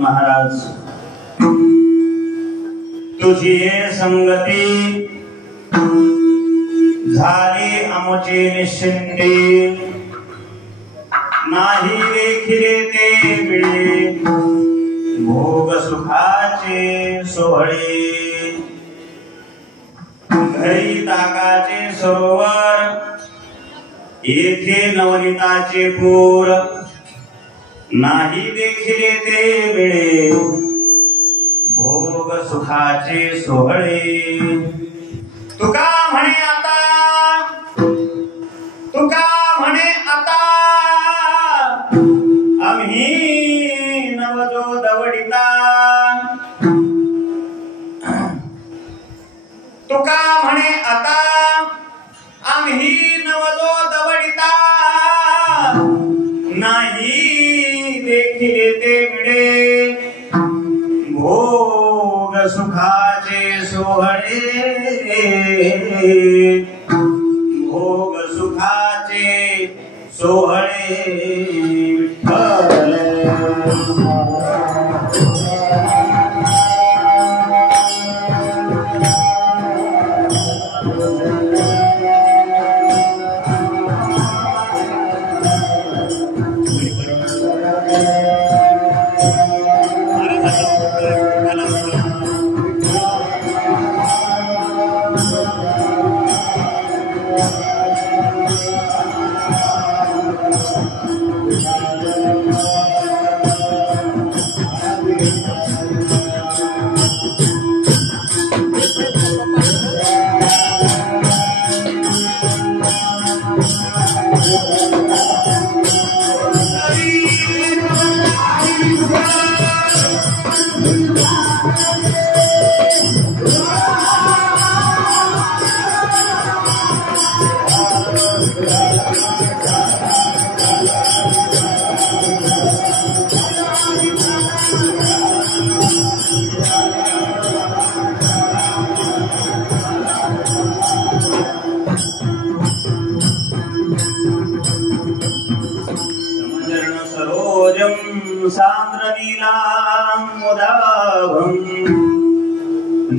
महाराज तुझी संगती झाली आमची निश्चिंती नाही देखिले ते मिळे भोग सुखाचे सोहळे घरी ताकाचे सरोवर येथे नवनीताचे पूर नाही देखिले ते मिळे भोग सुखाचे सोहळे तुका म्हणे आता आम्ही नवजो दवडिता तुका म्हणे आता आम्ही नवजो दवडिता नाही देखिले ते मिळे भोग सुखाचे सोहळे भोग सुखाचे सोहळे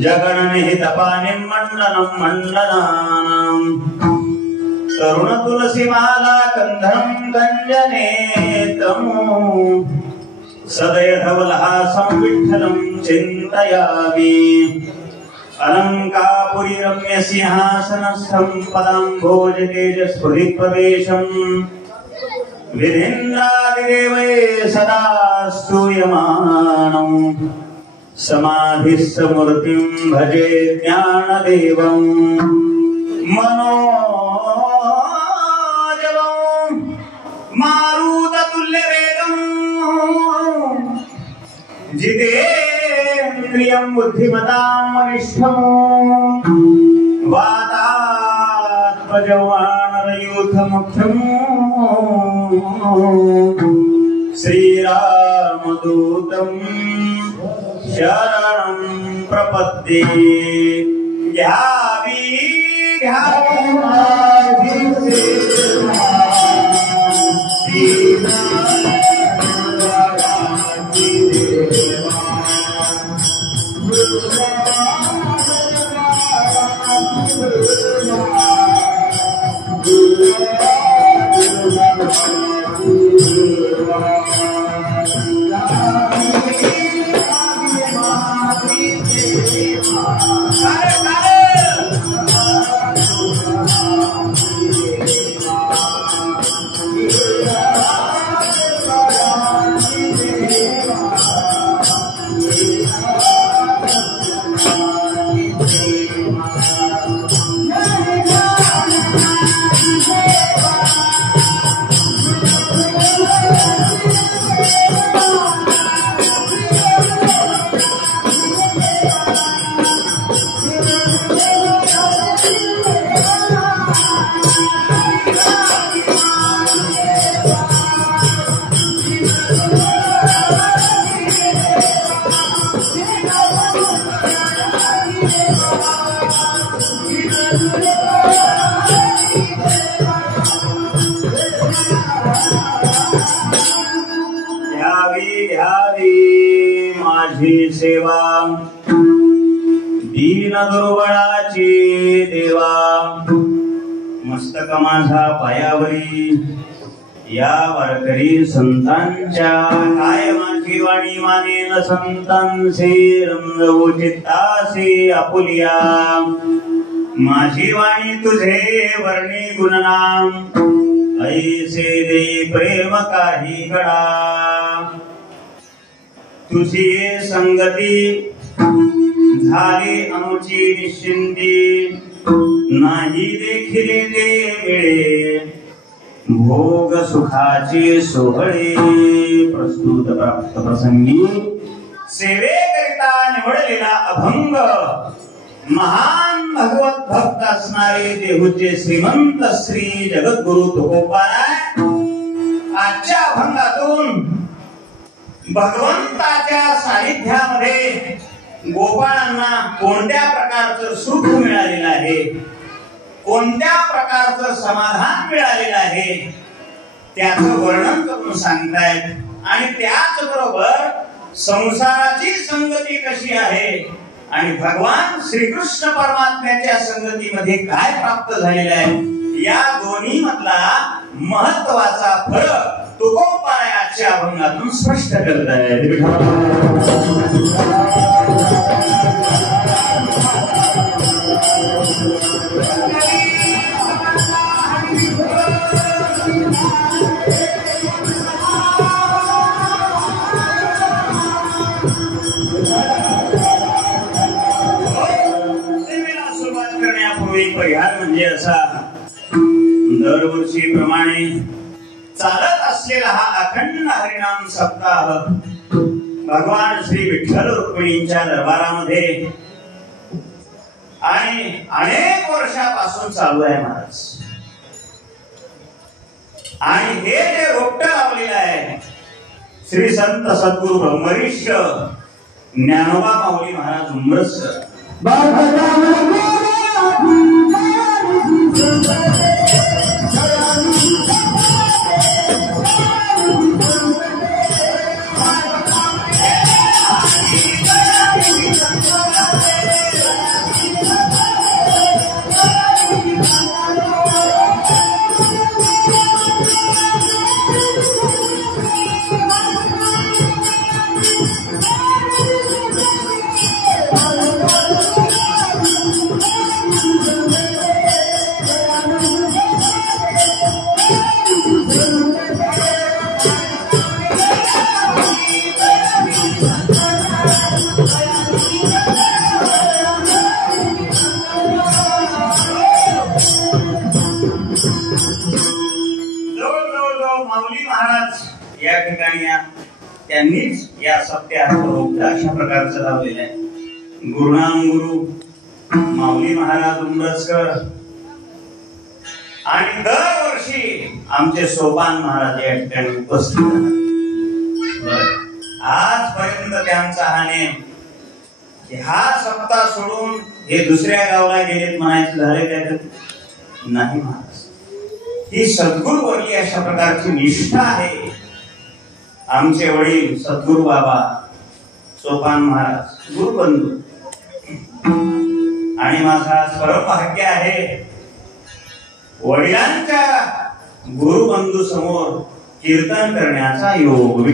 जगन्निहितपानिं मण्डनं मण्डनानां तरुण तुलसीमाला कंधं गञ्जनेतं सदयधवलहासं विठ्ठलं चिन्तयामि अलङ्कापुरी रम्य सिंहासनस्थं पदाम्भोजतेजस्फुरितप्रदेशं विधीन्द्रादिदेवै सदा स्तूयमानम् समाधिस्थमूर्तिं भजे ज्ञानदेवं मनोजवं मारुततुल्यवेगं जितेन्द्रियं बुद्धिमतां वरिष्ठं वातात्मजवानरयूथमुख्यं श्रीरामदूतं शरणं प्रपद्ये घ्यावी माझी सेवा दीन दुर्बळाची देवा मस्तक माझा पायावरी या वारकरी संतांच्या काय माझी वाणी मानेन संतांचे रंगवू चित्तासे आपुलिया माझी वाणी तुझे वर्णी गुणनाम ऐसे दे प्रेम काही गडा तुझी संगती झाली अनुची निश्चिंती नाही देखील ते मिळे भोग सुखाचे सोहळे प्रस्तुत प्राप्त प्रसंगी सेवेकरिता निवडलेला अभंग महान भगवत भक्त असणारे देहूचे श्रीमंत श्री जगद्गुरु तुकोबाराय आजच्या अभंगातून भगवंताच्या सानिध्यामध्ये गोपाळांना कोणत्या प्रकारचं सुख मिळालेलं आहे, कोणत्या प्रकारचं समाधान मिळालेलं आहे त्याचं वर्णन करून सांगतायत आणि त्याच बरोबर संसाराची संगती कशी आहे आणि भगवान श्रीकृष्ण परमात्म्याच्या संगतीमध्ये काय प्राप्त झालेलं आहे या दोन्ही मधला महत्वाचा फरक तुकोबारायाच्या अभंगातून स्पष्ट करत आहे. परिहार म्हणजे असा दरवर्षी प्रमाणे चालत असलेला हा अखंड हरिनाम सप्ताह भगवान श्री विठ्ठल रुक्मिणींच्या दरबारामध्ये आणि अनेक वर्षापासून चालू आहे महाराज. आणि हे जे रोपट लावलेलं आहे श्री संत सद्गुरु ब्रह्मरिष ज्ञानोबा माऊली महाराज उंबरसकर या ठिकाणी त्यांनीच या सप्त्यात अशा प्रकारचं लावलेलं आहे. गुरुनाम गुरु माऊली महाराज उंबरसकर आणि दरवर्षी आमचे सोपान महाराज या ठिकाणी उपस्थित आहेत. आजपर्यंत त्यांचा हा नेम की हा सप्ताह सोडून हे दुसऱ्या गावाला गेलेत म्हणायचं झाले काय नाही महाराज. ही सद्गुरुवर्गी अशा प्रकारची निष्ठा आहे. आमचे वडील सद्गुरु बाबा सोपान महाराज गुरुबंधू आणि माझा परम भाग्य आहे वडिलांच्या गुरुबंधू समोर कीर्तन करण्याचा योग.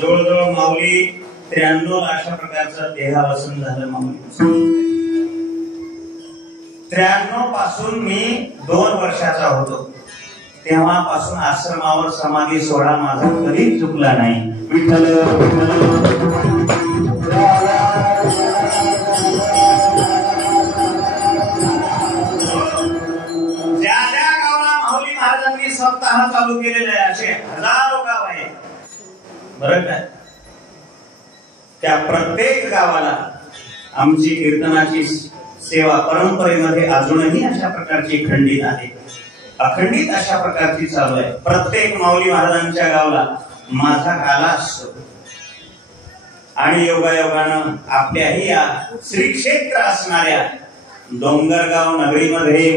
जवळजवळ माऊली 93 अशा प्रकारचा देहावसन झालं. माऊली 93 पासून मी 2 वर्षाचा होतो. तेव्हापासून आश्रमावर समाधी सोहळा माझा कधीच चुकला नाही. विठ्ठल ज्या ज्या गावाला माऊली महाराजांनी सप्ताह चालू केलेले आहे असे हजारो गाव आहेत बरं काय. त्या प्रत्येक गावाला आमची कीर्तनाची सेवा परंपरेमध्ये अजूनही अशा प्रकारची खंडित आहे, अखंडित अशा प्रकारची चालू आहे. प्रत्येक माऊली महाराजांच्या गावाला माझा काला असतो. आणि योगायोगानं आपल्याही या श्री क्षेत्र असणाऱ्या डोंगरगाव नगरीमध्ये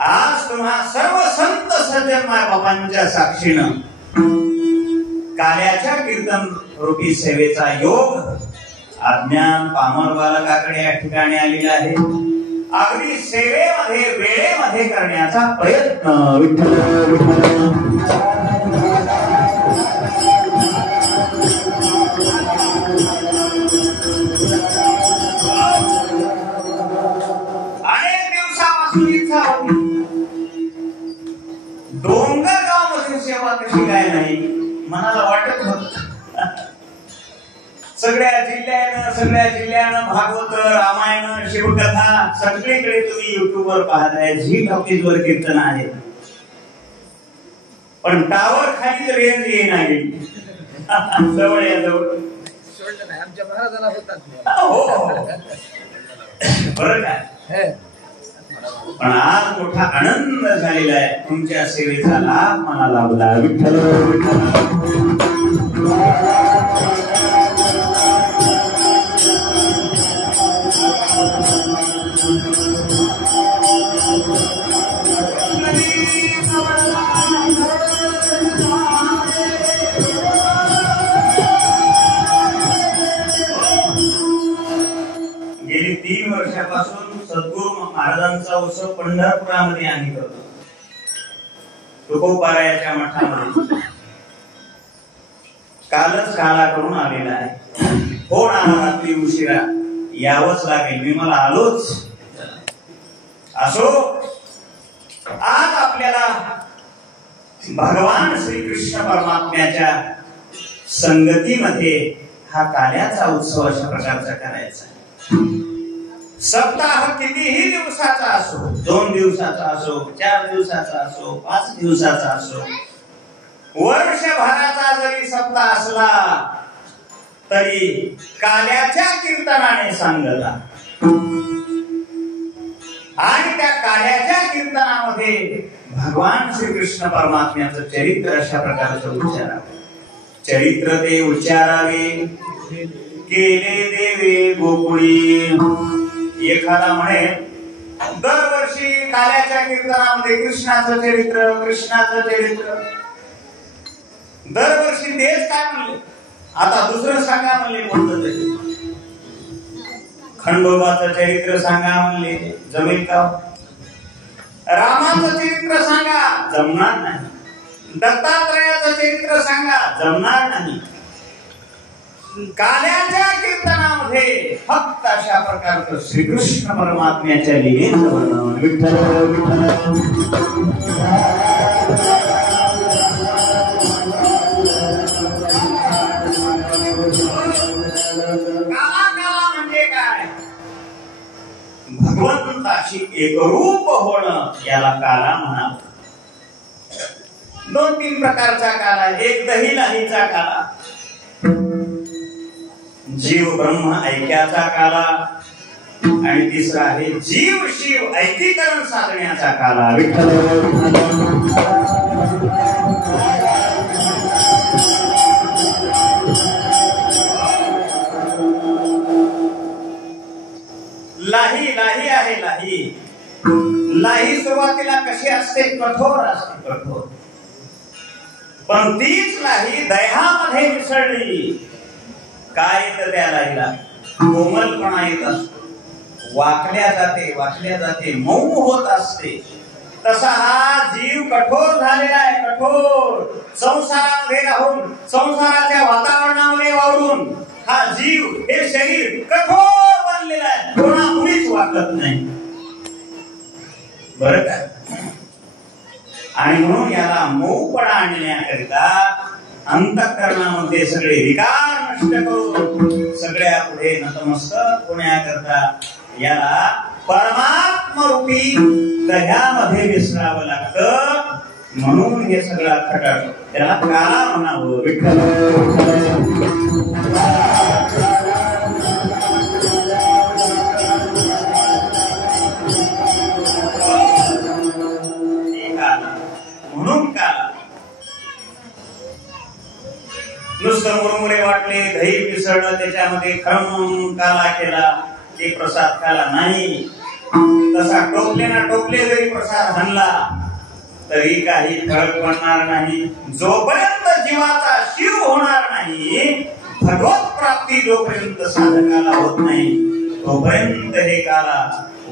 आज तुम्हा सर्व संत सज्जन मायबापांच्या साक्षीनं काल्याच्या कीर्तन रूपी सेवेचा योग अज्ञान पामर बालकाकडे या ठिकाणी आलेला आहे. अगदी सेवेमध्ये वेळेमध्ये करण्याचा प्रयत्न विठ्ठल अनेक दिवसापासून इच्छा होती डोंगरगाव मध्ये सेवा कशी काय नाही मनाला वाटत होत. सगळ्या जिल्ह्यानं भागवत रामायण शिवकथा सगळीकडे तुम्ही युट्यूबवर पाहताय. झी टॉकीज वर कीर्तन आहे पण टावर खाली रेंज येईल जवळ या जवळ आमच्या महाराजाला होतात. हो बरं काय. पण आज मोठा आनंद झालेला आहे. तुमच्या सेवेचा लाभ मला लाभला. विठ्ठल गेली 3 वर्षापासून सद्गुरू महाराजांचा उत्सव पंढरपुरामध्ये आम्ही करतो. तुकोबारायाच्या मठामध्ये कालच काला करून आलेला आहे. कोण आला रात्री उशिरा यावंच लागेल. मी मला आलोच. असो आज आपल्याला भगवान श्रीकृष्ण परमात्म्याच्या संगतीमध्ये हा काल्याचा उत्सव अशा प्रकारचा करायचा आहे. सप्ताह कितीही दिवसाचा असो, 2 दिवसाचा असो, 4 दिवसाचा असो, 5 दिवसाचा असो, वर्षभराचा जरी सप्ताह असला तरी काल्याच्या कीर्तनाने सांगता आणि त्या काल्याच्या कीर्तनामध्ये भगवान श्रीकृष्ण परमात्म्याचं चरित्र अशा प्रकारचं उच्चारावे. चरित्र ते उच्चारावे केले देवे गोकुळी. एखादा म्हणे दरवर्षी काल्याच्या कीर्तनामध्ये कृष्णाचं चरित्र दरवर्षी तेच काय म्हणले. आता दुसरं सांगा म्हणले कोणतं तरी. खंडोबाचं चरित्र सांगा म्हणले जमेल का. रामाचं चरित्र सांगा जमणार नाही. दत्तात्रयाचं चरित्र सांगा जमणार नाही. काल्याच्या कीर्तनामध्ये फक्त अशा प्रकारचं श्रीकृष्ण परमात्म्याच्या लीलेचं वर्णन. विठ्ठल काला म्हणजे काय. भगवंताशी एकरूप होणं याला काला म्हणावं. 2-3 प्रकारचा काला. एक दहीलाहीचा काला, जीव ब्रह्म ऐक्याचा काला आणि तिसरा आहे जीव शिव ऐकीकरण साधण्याचा काला. विठ्ठल लाही आहे. लाही सुरुवातीला कशी असते. कठोर असते. कठोर. पण तीच लाही दह्यामध्ये मिसळली काय तर त्या लाहीला कोमलपणा येत असतो. वाकल्या जाते मऊ होत असते. तसा हा जीव कठोर झालेला आहे. कठोर संसारामध्ये राहून संसाराच्या वातावरणामध्ये वावरून हा जीव हे शरीर कठोर बनलेला आहे. कोणामुळेच वाकत नाही. बरं का. आणि म्हणून याला मऊपणा आणण्याकरिता अंतःकरणामध्ये सगळे विकार नष्ट करून सगळ्या पुढे नतमस्तक होण्याकरता याला परमात्मरूपी दह्यामध्ये मिसळावं लागतं. म्हणून हे सगळं खटाटो त्याला काला म्हणावं. विठ्ठल म्हणून काला. दही मिसळलं त्याच्यामध्ये खरम काला केला की प्रसाद खाला नाही. तसा टोपलेना टोपले जरी प्रसाद आणला तरी काही फरक पडणार नाही. जोपर्यंत जीवाचा शिव होणार नाही, भगवत प्राप्ती जोपर्यंत साधकाला होत नाही, तोपर्यंत हे काला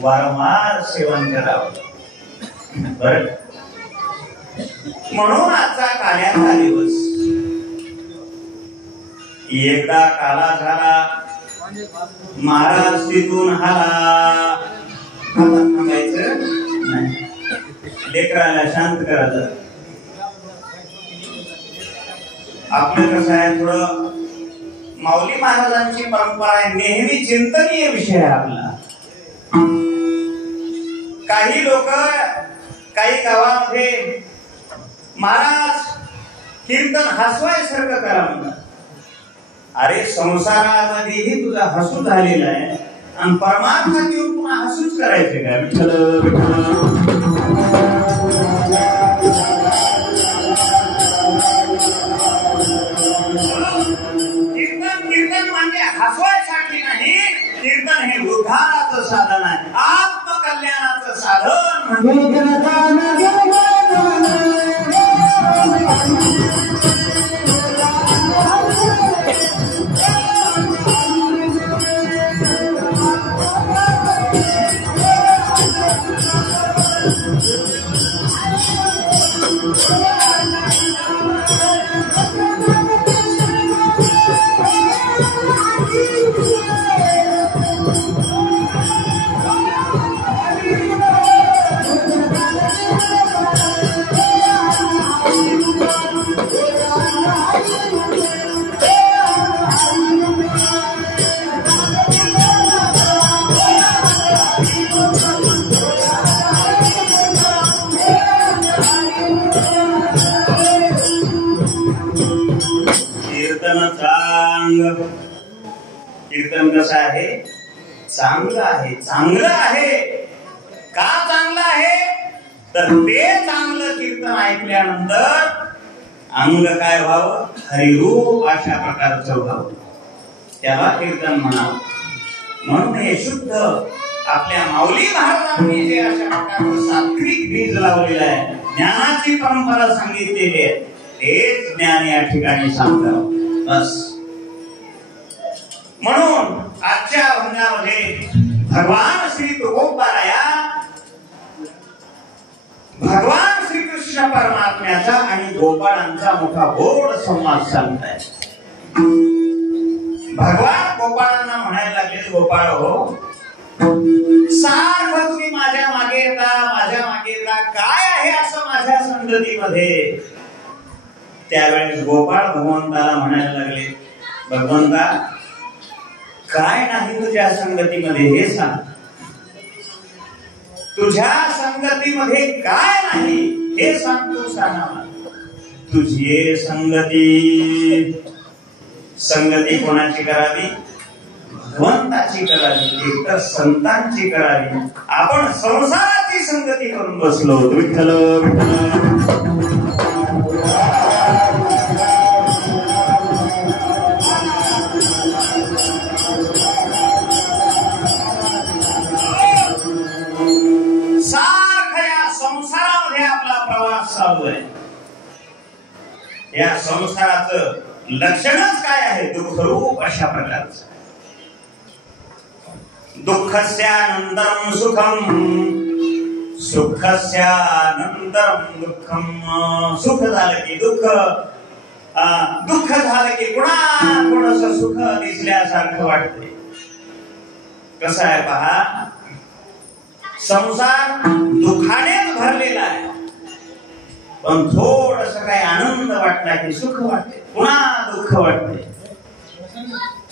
वारंवार सेवन करावं. बर, म्हणून आजचा काल्याचा दिवस. एकदा काला झाला महाराज तिथून हाला, थांबायचं नाही, लेकराला शांत करायचं. आपलं कसं आहे, थोडं माऊली महाराजांची परंपरा आहे, नेहमी चिंतनीय विषय आहे आपला. काही लोक काही गावामध्ये महाराज कीर्तन हसवायसारखं करा म्हणतात. अरे संसारामध्येही तुझा हसू झालेला आहे आणि परमात्मा घेऊन पुन्हा हसूच करायचे का? कीर्तन म्हणजे हसवायसाठी नाही, कीर्तन हे उद्धाराचं साधन आहे, आत्मकल्याणाचं साधन. कीर्तन कसं आहे? चांगलं आहे. चांगलं आहे का? चांगलं आहे तर ते चांगलं कीर्तन ऐकल्यानंतर अंग काय व्हावं? हरिरूप अशा प्रकारचं व्हावं, त्याला कीर्तन म्हणावं. म्हणून हे शुद्ध आपल्या माऊली महाराजांनी जे अशा प्रकारचं सात्विक बीज लावलेलं आहे, ज्ञानाची परंपरा सांगितलेली आहे, तेच ज्ञान या ठिकाणी सांगतात. बस, म्हणून आजच्या अभंगामध्ये भगवान श्री तुकोबाराया भगवान श्रीकृष्ण परमात्म्याचा आणि गोपाळांचा मोठा गोड संवाद सांगताय. भगवान गोपाळांना म्हणायला लागले, गोपाळ हो, सारखं तुम्ही माझ्या मागे येता, माझ्या मागे येता, काय आहे असं माझ्या संगतीमध्ये? त्यावेळेस गोपाळ भगवंताला म्हणायला लागले, भगवंता काय नाही तुझ्या संगतीमध्ये हे सांग. तुझ्या संगतीमध्ये काय नाही हे सांग, तू सांग. तुझी संगती कोणाची करावी? भगवंताची करावी, एकतर संतांची करावी. आपण संसाराची संगती करून बसलो. विठ्ठल चालू आहे. या संसाराचं लक्षणच काय आहे? दुःखरूप अशा प्रकारचं. दुःखस्यानंतरं सुखम, सुखस्यानंतरं दुःखम. सुख झालं की दुःख, दुःख झालं की पुन्हा थोडंसं सुख दिसल्यासारखं वाटते. कसं आहे पहा, संसार दुःखानेच भरलेला आहे, पण थोडस काही आनंद वाटला की सुख वाटते, पुन्हा दुःख वाटते.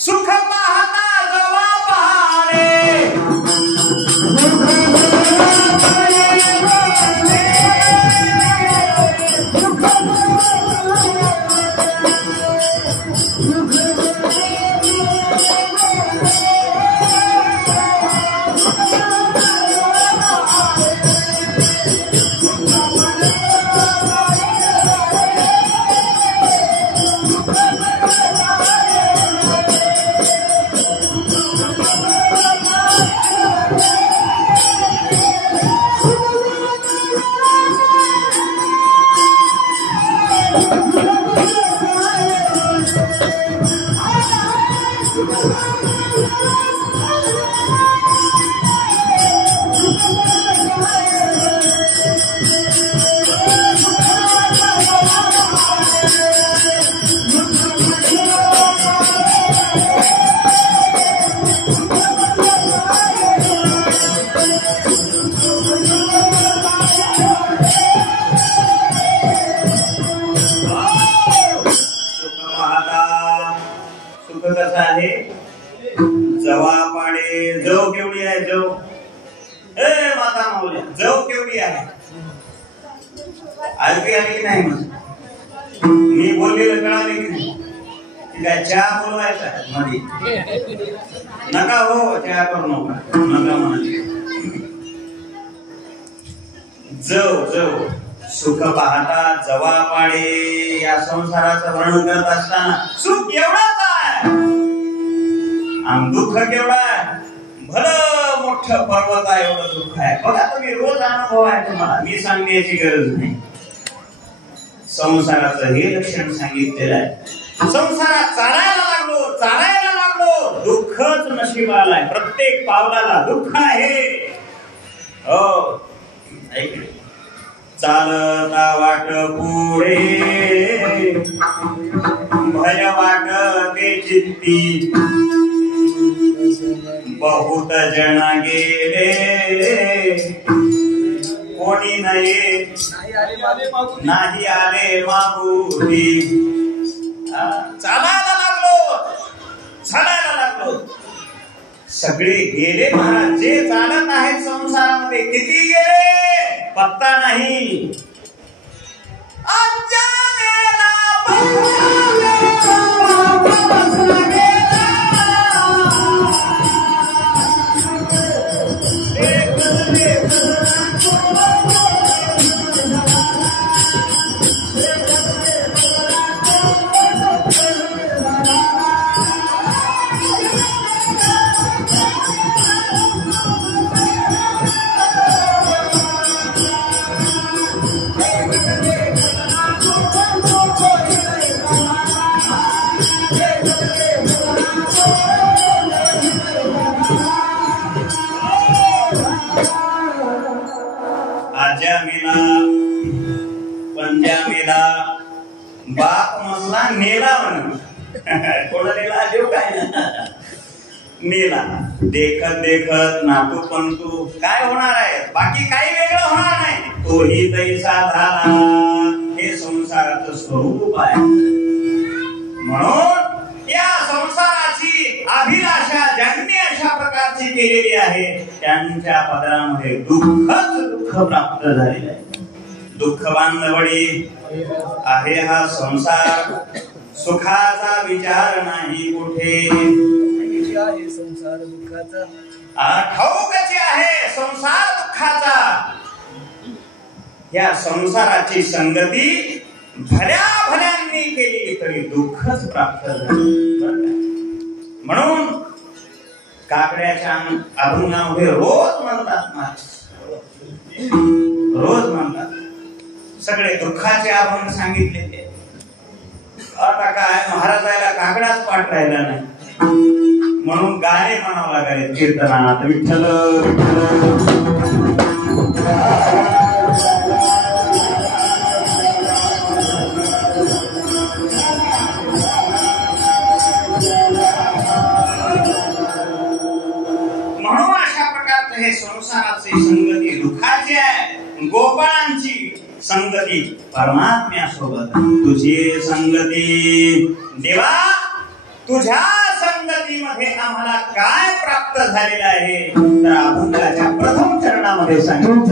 सुख पाहता जवा पहारे, बोलले. जव केवढी आहे ऐकू आली की नाही? मग मी बोललेलं कळाले की नाही? काय चहा बोलवायचा मध्ये नका हो, चहा करू नका म्हणाले. जव जव सुख पाहता जवा पाडे या संसाराचं वर्णन करत असताना सुख एवढाच आहे आणि दुःख केवढा आहे. भलं मोठं पर्वत आहे एवढं दुःख आहे. बघा तुम्ही रोज अनुभव आहे तुम्हाला, मी सांगण्याची गरज नाही. संसाराचं हे लक्षण सांगितलेलं आहे. संसारात चालायला लागलो दुःखच नशीब आलाय. प्रत्येक पावलाला दुःख आहे. हो ऐकले. चालता वाट पुढे भय वाटते चित्ती बहुत जण गेले कोणी नाही आले मागुरी. चालायला लागलो सगळे गेले महाराज. जे चालत आहेत संसारामध्ये किती गेले पत्ता नाही. बाप म्हणला नेला म्हणून कोणा नेला देव काय नेला. देखत देखत नातू पंतू काय होणार आहे, बाकी काही वेगळं होणार नाही. तोही तैसा झाला. हे संसाराचं स्वरूप आहे. म्हणून या संसाराची अभिलाषा ज्यांनी अशा प्रकारची केलेली आहे त्यांच्या पदरामध्ये दुःखच दुःख प्राप्त झालेलं आहे. दुःख बांधवडी आहे हा संसार. सुखाचा विचार नाही कुठे. संसार दुःखाचा ठाऊकच आहे संसार दुःखाचा. या संसाराची संगती भल्या भल्यांनी केली तरी दुःखच प्राप्त झाले. म्हणून काकड्याच्या अभंगामध्ये रोज म्हणतात सगळे दुःखाचे अभंग सांगितलेले. आता काय महाराजाला काकडाच पाठ राहिला नाही म्हणून गाणे म्हणावं लागले कीर्तनात. विठ्ठल म्हणून अशा प्रकारचं हे संसाराची संगती दुःखाची आहे. गोपाळांची संगती परमात्म्यासोबत. तुझी संगती देवा, तुझ्या संगतीमध्ये आम्हाला काय प्राप्त झालेलं आहे तर अभंगाच्या प्रथम चरणामध्ये सांगितलं.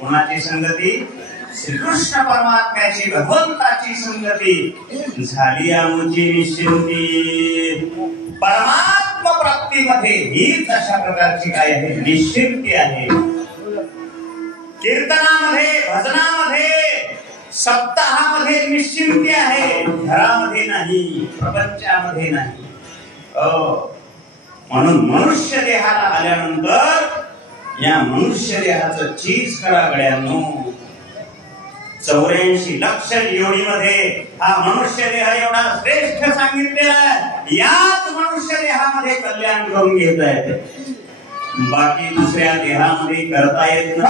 कोणाची संगती? श्रीकृष्ण परमात्म्याची, भगवंताची संगती झाली आमची निश्चिंती. परमात्मा प्राप्तीमध्ये हीच अशा प्रकारची काय आहे? निश्चिंती आहे. कीर्तनामध्ये, भजनामध्ये, सप्ताहामध्ये निश्चिंती आहे, घरामध्ये नाही, प्रपंचामध्ये नाही. म्हणून मनुष्य देहाला आल्यानंतर या मनुष्य देहाचं चीज करा गड्यांनो. 84 लक्ष योनीमध्ये हा मनुष्य देह एवढा श्रेष्ठ सांगितलेला आहे. याच मनुष्य देहामध्ये कल्याण करून घेता येते, बाकी दुसऱ्या देहामध्ये करता येत नाही.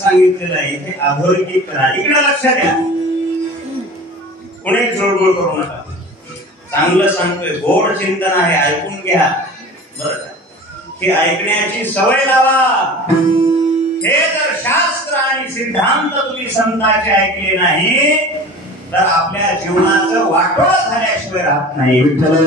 सांगितलेलं आहे इथे अधोरेखित करा. इकडे लक्ष द्या, कोणी जोडगोळ करू नका. चांगलं सांगतोय, गोड चिंतन आहे, ऐकून घ्या बरं का. हे ऐकण्याची सवय लावा. हे जर शास्त्र आणि सिद्धांत तुम्ही संतांचे ऐकले नाही तर आपल्या जीवनाचं वाटोळ झाल्याशिवाय राहत नाही. विठ्ठल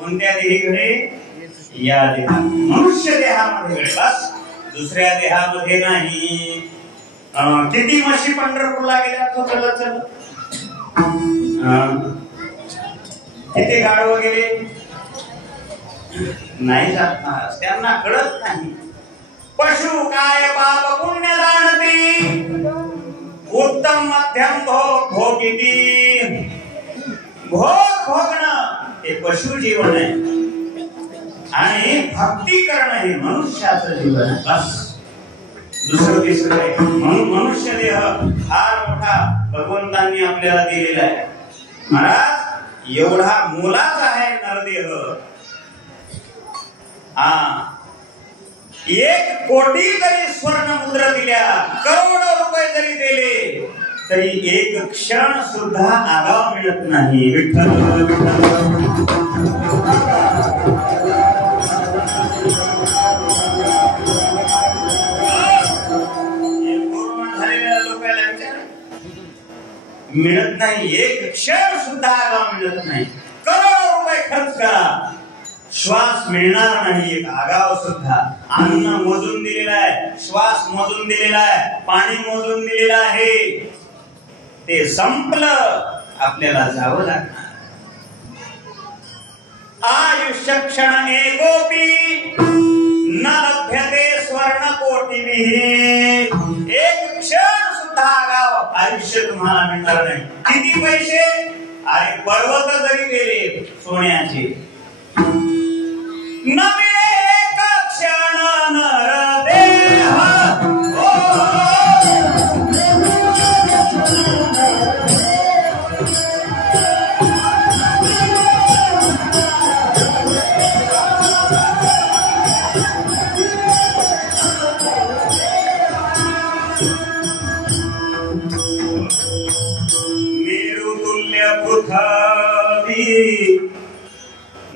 कोणत्या देही घडे? या देहा, मनुष्य देहामध्ये घडे, बस दुसऱ्या देहामध्ये नाही. किती म्हशी पंढरपूरला गेल्या तो चलत चलत, किती गाढव गेले नाही जात महाराज, त्यांना कळत नाही. पशु काय पाप पुण्य जाणती, उत्तम मध्यम भोग भोगिती. भोग भोगणं हे पशु जीवन आहे आणि भक्ती करणं हे मनुष्याचं जीवन आहे. बस दुसरं तिसरं आहे. म्हणून मनुष्य देह फार मोठा भगवंतांनी आपल्याला दिलेला आहे. महाराज एवढा मोलाचा आहे नरदेह. 1 कोटी जरी स्वर्ण मुद्रा दिल्या, करोडो रुपये जरी दिले तरी एक क्षण सुद्धा आगाव मिळत नाही. विठ्ठल झालेल्या लोकांना विचार, मिळत नाही, एक क्षण सुद्धा आगाव मिळत नाही. करोडो रुपये खर्च करा, श्वास मिळणार नाही एक आगाव सुद्धा. अन्न मोजून दिलेलं आहे, श्वास मोजून दिलेला आहे, पाणी मोजून दिलेलं आहे. ते संपलं, आपल्याला जावं लागणार. आयुष्य क्षण एकोपी न लभ्यते स्वर्ण कोटीभिः. एक क्षण सुद्धा आगाव आयुष्य तुम्हाला मिळणार नाही. किती पैसे? अरे पर्वत जरी गेले सोन्याचे, न मिळे एक क्षण नरदेह.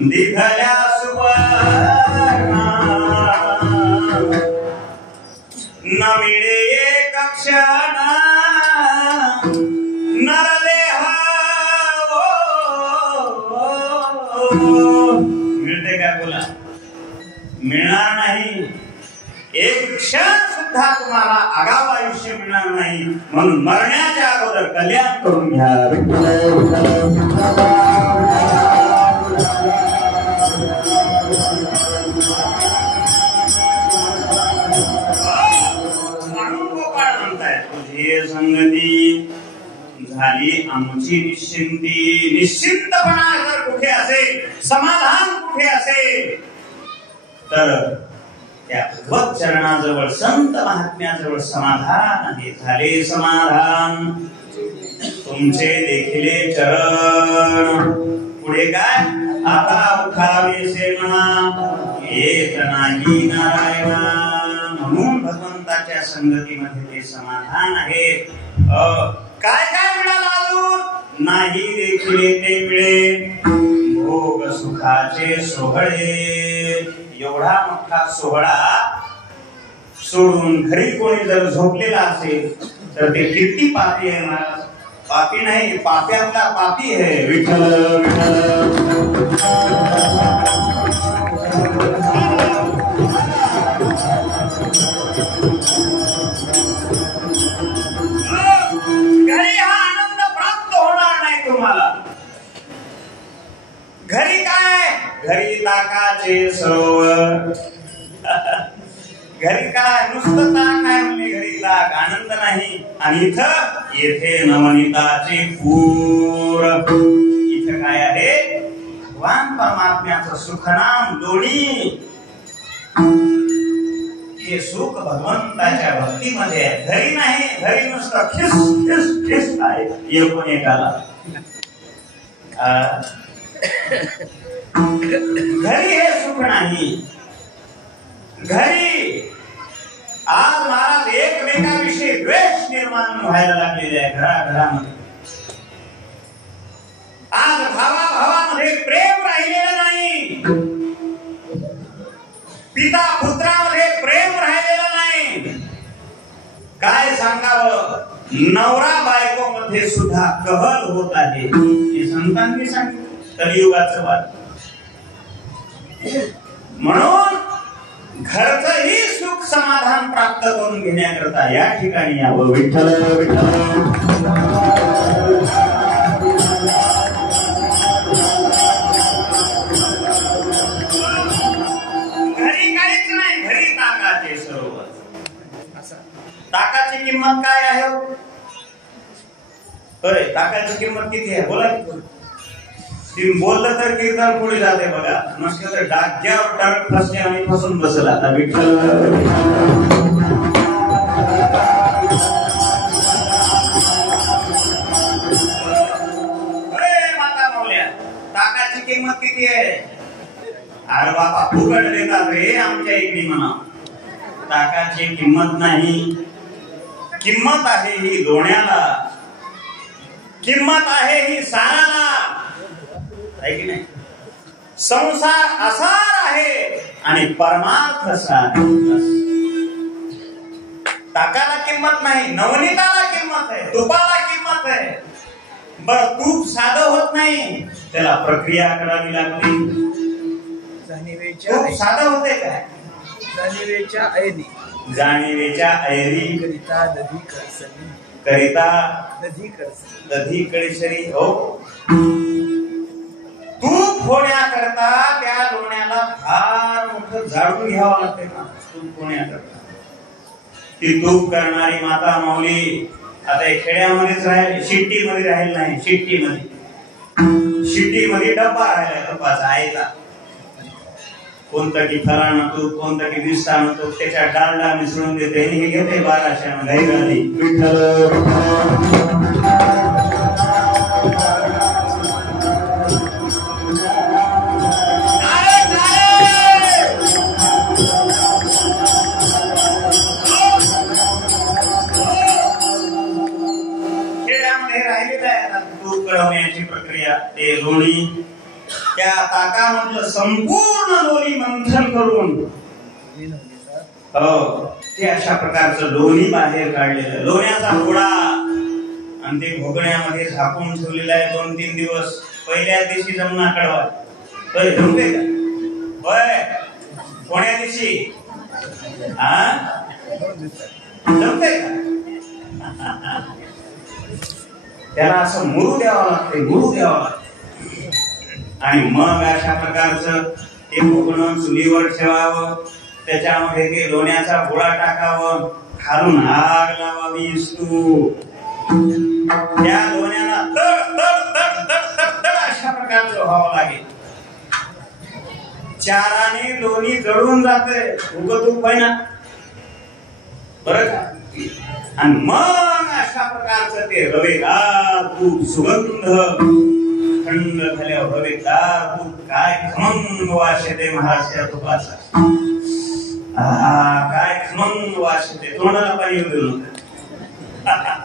दिघल्या सुवर्णा न मिळे एक क्षण नरदेह मिळते काय बोला मिळणार नाही एक क्षण सुद्धा तुम्हाला आगाव आयुष्य मिळणार नाही म्हणून मरण्याच्या अगोदर कल्याण करून घ्या तुझे संगती झाली आमची निश्चिंती निश्चिंतपणा जर कुठे असेल समाधान कुठे असेल तर त्या भगवत चरणाजवळ संत महात्म्याजवळ समाधान आहे झाले समाधान तुमचे देखिले चरण पुढे काय आता उठावे से म्हणा येत नाही नारायणा म्हणून भगवंताच्या संगतीमध्ये ते समाधान आहे काय काय मिळालं अजून नाही देखील ते मिळे भोग सुखाचे सोहळे एवढा मोठा सोहळा सोडून घरी कोणी जर झोपलेला असेल तर ते किती पापी आहे महाराज पापी नाही पाप्यातला पापी आहे विठ्ठल विठ्ठल घरी हा आनंद प्राप्त होणार नाही तुम्हाला घरी काय घरी ताकाचे सरोवर घरी काय नुसतं ताक आहे म्हणजे घरी ताक आनंद नाही आणि इथं येथे नवनीताचे पूर इथं काय आहे भगवान परमात्म्याचं सुखनाम दोन्ही हे सुख भगवंताच्या भक्तीमध्ये आहे घरी नाही घरी नुसतं खिस खिस खिस आहे एकूण एकाला घरी हे सुख नाही घरी आज महाराज एकमेकांविषयी द्वेष निर्माण व्हायला लागलेले आहे घराघरामध्ये आज भावाभावामध्ये प्रेम राहिलेलं नाही पिता पुत्रामध्ये प्रेम राहिलेलं नाही काय सांगावं नवरा बायको मध्ये सुद्धा कहल होत आहे हे संतांनी सांगितलं कलियुगाचं वाद म्हणून घरचंही सुख समाधान प्राप्त करून घेण्याकरता या ठिकाणी यावं विठ्ठल विठ्ठल घरी काहीच नाही घरी ताकाचे सरोवर ताकाची किंमत काय आहे होय ताकाची किंमत किती आहे बोला बोललं तर कीर्तन पुढे जाते बघा नसलं तर डाग्यावर टाक फसले आणि फसून बसला आता विठ्ठल माता मावल्या ताकाची किंमत किती आहे अरे बाबा फुकट देतात रे आमच्या इकडे म्हणा ताकाची किंमत नाही किंमत आहे ही लोण्याला किंमत आहे ही साराला आहे की नाही संसार असार आहे आणि परमार्थ सार ताकाला किंमत नाही नवनीताला किंमत आहे तुपाला किंमत आहे बर तूप साधं होत नाही त्याला प्रक्रिया करावी लागते तूप साधं होते काय जाणीवेच्या ऐरी करिता दधी करसली करिता दधी कळीसरी हो तूप होण्याकरता त्या लोण्याला फार मोठं झाडून घ्यावं लागते ना तूप होण्याकरता ती तूप करणारी माता माऊली आता खेड्यामध्येच राहील शिट्टीमध्ये राहील नाही शिट्टीमध्ये डब्बा राहिला तुपाचा आयता कोणतं की फलाना तूप कोणतं की विस्तान तूप त्याच्या डालडा मिसळून देते हे घेते 1200 घाई घाली विठ्ठल त्याच्यामध्ये राहिलेलं आहे दूध कळवण्याची प्रक्रिया. ते लोणी त्या ताकामधलं संपूर्ण लोणी मंथन करून ते अशा प्रकारचं लोणी बाहेर काढलेलं. लोण्याचा घोडा आणि ते भोगण्यामध्ये झाकून ठेवलेला आहे 2-3 दिवस. पहिल्या दिवशी जमुना कळवा जमते का? होय, कोण्या दिवशी जमते का? त्याला असं मुरू द्यावं लागते, मुरू द्यावं लागते. आणि मग अशा प्रकारचं ते भोगणं चुलीवर ठेवावं. त्याच्यामध्ये ते लोण्याचा गोळा टाकावं. खालून आग लावावी. तू त्या लोण्याला तड तड तड तड तड तड अशा प्रकारचं व्हावं लागेल. चाराने लोणी जळून जाते. उगतूक ना बरं का? आणि मग अशा प्रकारचं ते रवेदार तूप, सुगंध थंड झाल्यावर रवेदार तूप, काय खमंग वास येते महाराष्ट्र तुपाचा. काय खमंग वास येते. तोंडाला पाणी येऊ देऊ नका.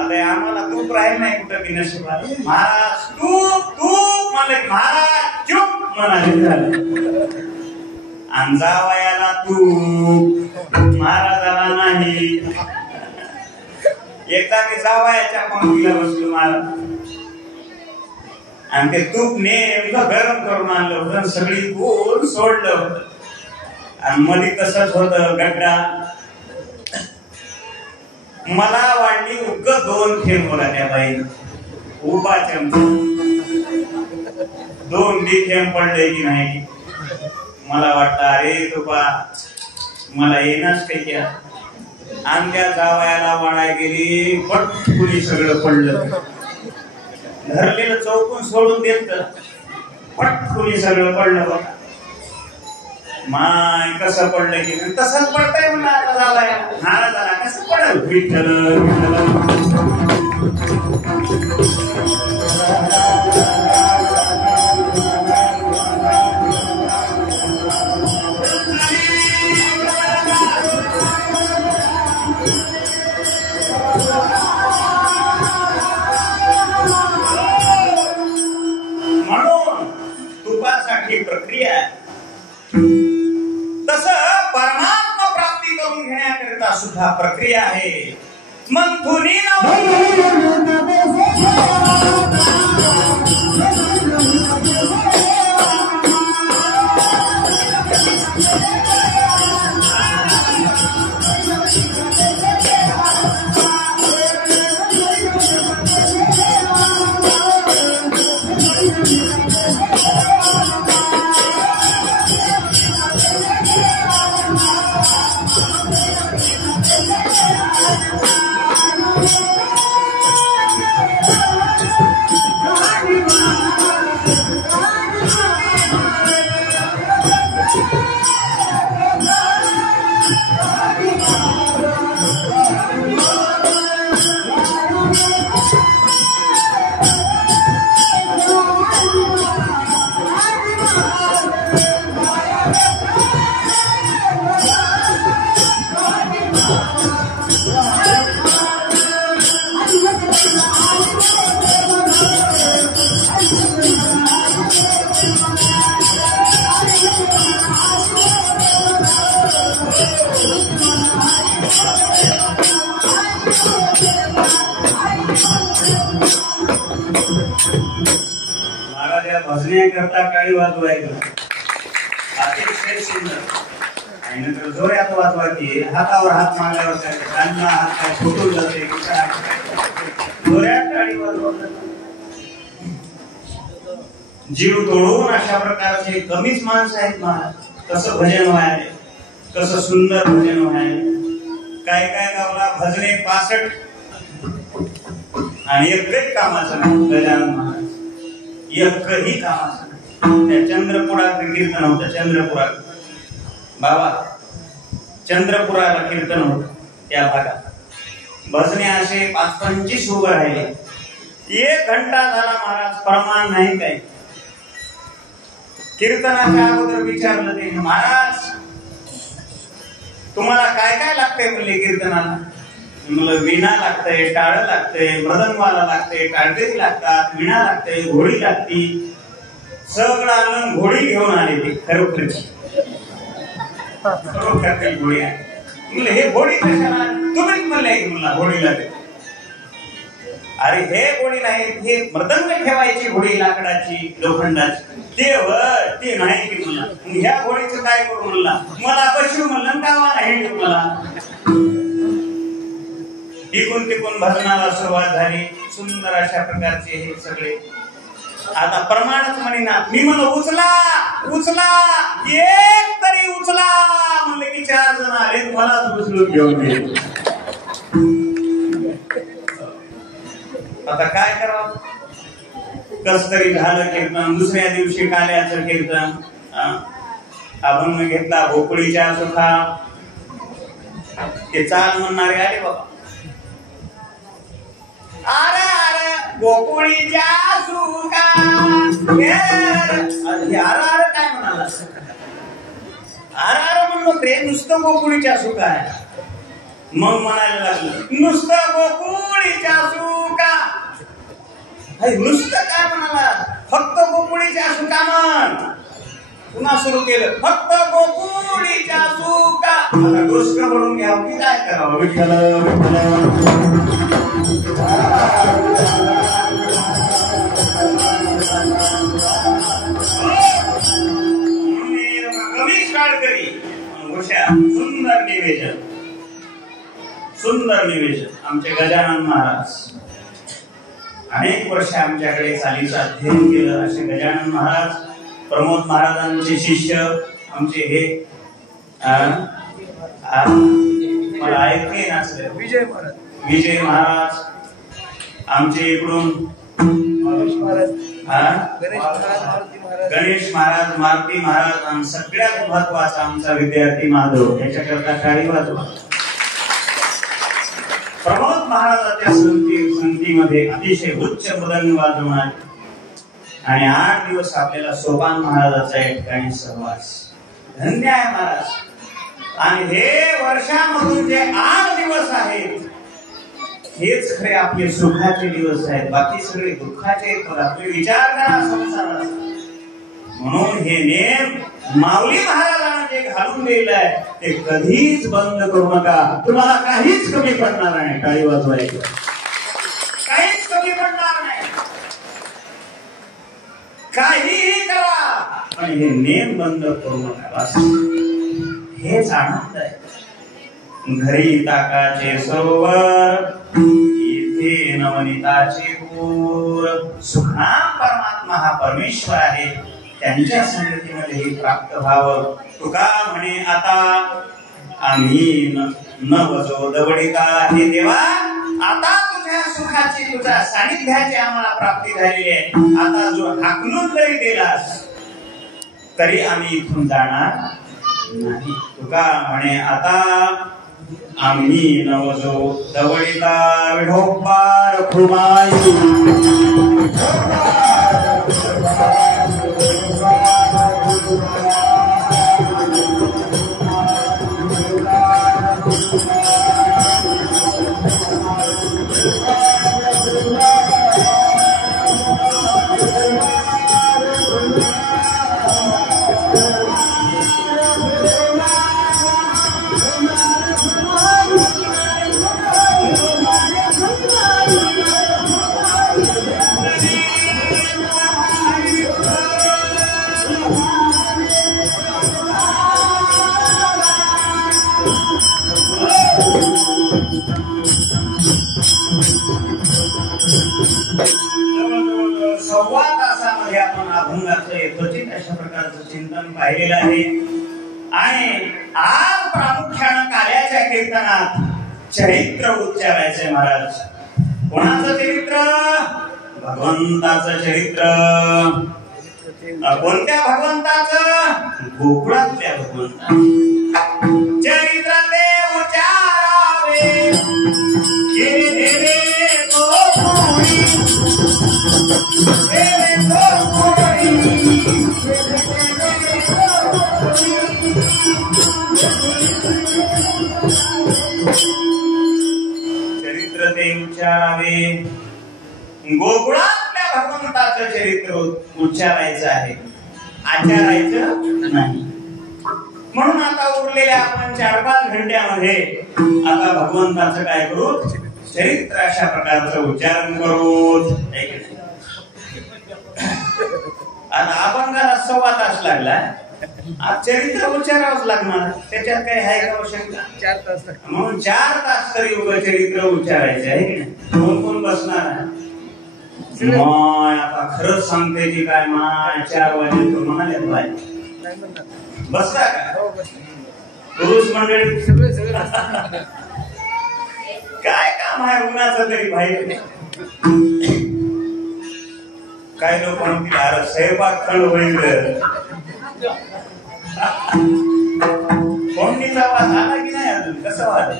आता आम्हाला तूप राहील नाही कुठं बी नशिबात. महाराज तूप तूप म्हणलं की महाराज चूप म्हणाले झालं. आणि जावयाला तूप, महाराजाला नाही. एकदा मी जावयाच्या पंक्तीला बसलो महाराज आणि ते तूप नेमकं गरम करून आणलं होतं. सगळी गोल सोडलं होतं आणि मध्ये तसंच होतं गड्डा. मला वाटली उग 2 थेंब बोला त्या बाई उभा चमचा 2 थेंब पडले की नाही. मला वाटतं अरे तुपा मला येणारच काही क्या. आणि त्या जावयाला वाढाय गेली पटकुनी सगळं पडलं. धरलेलं चौकून सोडून देत पटकुनी सगळं पडलं बघा. माय कसं पडलं की तसंच पडतंय म्हणलं. आता झालाय नाराज झाला कसं पडल. विठ्ठल म्हणून तुपासाठी प्रक्रिया आहे. तसं परमात्मा प्राप्ती करून घेण्याकरिता सुद्धा प्रक्रिया आहे. मंथुनी भजण्याकरता काळी वाजवायचं अतिशय सुंदर. आणि नंतर जोरात वाजवायची. हातावर हात मारल्यावर काय कांदा हात काय फुटून जाते. जोरात काळी वाजवत जीव तोडून अशा प्रकारचे कमीच माणसं आहेत महाराज. कसं भजन व्हायले, कसं सुंदर भजन व्हायले. काय काय गावला भजने 65 आणि एकच कामाचं नाही. गजानन महाराज एकही कामाचं नाही. त्या चंद्रपुरात कीर्तन होतं. चंद्रपुरात बाबा चंद्रपुराला कीर्तन होत. त्या भागात भजने असे 25 उभं राहिले. 1 घंटा झाला महाराज. प्रमाण नाही काय. कीर्तनाच्या अगोदर विचारलं ते महाराज तुम्हाला काय काय लागतंय म्हणले कीर्तनाला. मला विणा लागतंय, टाळ लागतंय, मृदंगवाला लागतंय, टाळकरी लागतात, विणा लागतंय, घोडी लागती, सगळं आणून घोडी घेऊन आले ते खरोखरची घोडी आहे. म्हणलं हे घोडी कशाला तुम्हीच म्हणले मला घोडीला ते. अरे हे घोडी नाही, हे मृदंग ठेवायची घोडी लाकडाची लोखंडाची ते नाही की म्हणला. ह्या घोडीचं काय करू म्हणला, मला बसू म्हणलं गावाला हे मला. इकून तिकून भजनाला सुरुवात झाली. सुंदर अशा प्रकारचे हे सगळे आता प्रमाणच म्हणेना. मी म्हणलं उचला एक तरी उचला म्हणलं की 4 जण आले, मलाच उचलून घेऊन गेले. आता काय करावं, कस तरी झालं कीर्तन. दुसऱ्या दिवशी काल्याचं कीर्तन अभंग घेतला भोपळीच्या सुखा. ते चाल म्हणणारे आले बाबा. अरे गोकुळीच्या सुका अरे काय म्हणाला, अरे म्हणलो ते नुसतं गोकुळीच्या सुका आहे. मग म्हणायला लागलं नुसतं गोकुळीच्या सुका. नुसतं काय म्हणाला, फक्त गोकुळीच्या सुका म्हण. पुन्हा सुरू केलं फक्त गोकुळीच्या सुका. आता गोष्ट म्हणून घ्यावं की काय करावं. कमीच काळकरी सुंदर निवेदन आमचे गजानन महाराज अनेक वर्ष आमच्याकडे चालीचं अध्ययन केलं. असे गजानन महाराज प्रमोद महाराजांचे शिष्य आमचे हे मला ऐकले ना विजय महाराज आमचे इकडून गणेश महाराज मारुती महाराज आणि सगळ्यात महत्वाचा आमचा विद्यार्थी माधव याच्याकरता टाळी वाजवा. प्रमोद महाराजांच्या संगतीमध्ये अतिशय उच्च मृदंग वाजवणार आणि 8 दिवस आपल्याला सोपान महाराजाचा या ठिकाणी सहवास. धन्य आहे महाराज. आणि हे वर्षामधून जे 8 दिवस आहेत हेच खरे आपले सुखाचे दिवस आहेत. बाकी सगळे दुःखाचे आहेत. आपले विचार करा संसारात. म्हणून हे नेम माऊली महाराजांना जे घालून दिलेलं आहे ते कधीच बंद करू नका. तुम्हाला काहीच कमी पडणार नाही. टाळी वाजवायचं काहीच कमी पडणार नाही. काहीही करा पण हे नेम बंद करू नका. हेच आनंद आहे. घरी ताकाचे सरोवर इथे नवनीताचे पूर. सुखनाम परमात्मा हा परमेश्वर आहे. त्यांच्या संगतीमध्ये प्राप्त व्हावं. तुका म्हणे आता आम्ही नवजो दवडिका. हे देवा आता तुझ्या सुखाची तुझ्या सानिध्याची आम्हाला प्राप्ती झालेली आहे. आता जो हाकलून जरी दिलास तरी आम्ही इथून जाणार नाही. तुका म्हणे आता आम्ही नवजो दवडिका. विढोबार खुमाई सव्वा तासामध्ये आपण अभंगाचं यथोचित अशा प्रकारचं चिंतन पाहिलेलं आहे. आणि आज प्रामुख्यानं काल्याच्या कीर्तनात चरित्र उच्चारायचंय महाराज. कोणाचं चरित्र? भगवंताचं चरित्र. कोणत्या भगवंताचं? गोकुळातल्या भगवंताचं चरित्र ते उच्चारावे. उच्चारावे. गोकुळातल्या भगवंताचं चरित्र उच्चारायचं आहे, आचारायचं नाही. म्हणून आता उरलेल्या आपण 4-5 घंट्यामध्ये आता भगवंताचं काय करू, चरित्र अशा प्रकारचं उच्चारण करू. आता आपण जरा 1.25 तास लागला, आज चरित्र उच्चारावंच लागणार, त्याच्यात काही आहे का आवश्यकता? 4 तास म्हणून 4 तास तरी उभं चरित्र उच्चारायचं आहे की नाही. कोण कोण बसणार आहे? माय आता खरंच सांगते की काय, माय 4 वाजे म्हणाले बाय बसता का? पुरुष मंडळी सगळे काय काम आहे उन्हाचं तरी भाई. काही लोक म्हणतील अरे स्वयंपाक थंड होईल, फोडणीचा वास आला की नाही अजून, कसं वाज?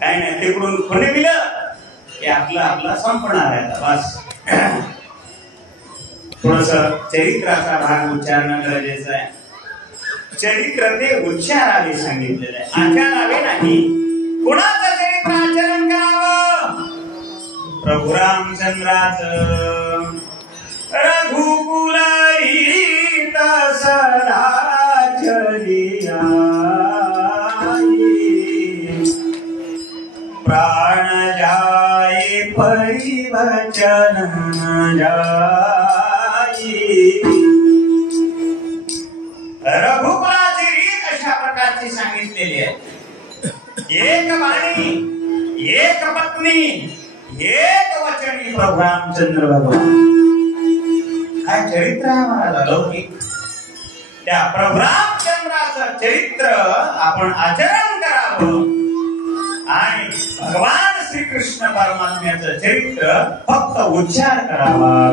काय नाही, तिकडून कोणी दिलं की आपला संपणार आहे बस. थोडस चरित्राचा भाग उच्चारणं गरजेचं आहे. चरित्र ते उच्चारावे सांगितलेलं आहे, आचरावे नाही. कुणाचं चरित्र आचरण करावं? प्रभू रामचंद्राचं. रघुकुल रीत सदा चलिया, प्राण जाए परिवचन जाई. रघुकुलाची रीत अशा प्रकारची सांगितलेली आहे. एक वाणी, एक पत्नी, एक वचनी प्रभू रामचंद्र भगवान. काय चरित्र आहे महाराज लौकिक. त्या प्रभू रामचंद्राचं चरित्र आपण आचरण करावं आणि भगवान श्रीकृष्ण परमात्म्याचं चरित्र फक्त उच्चार करावा.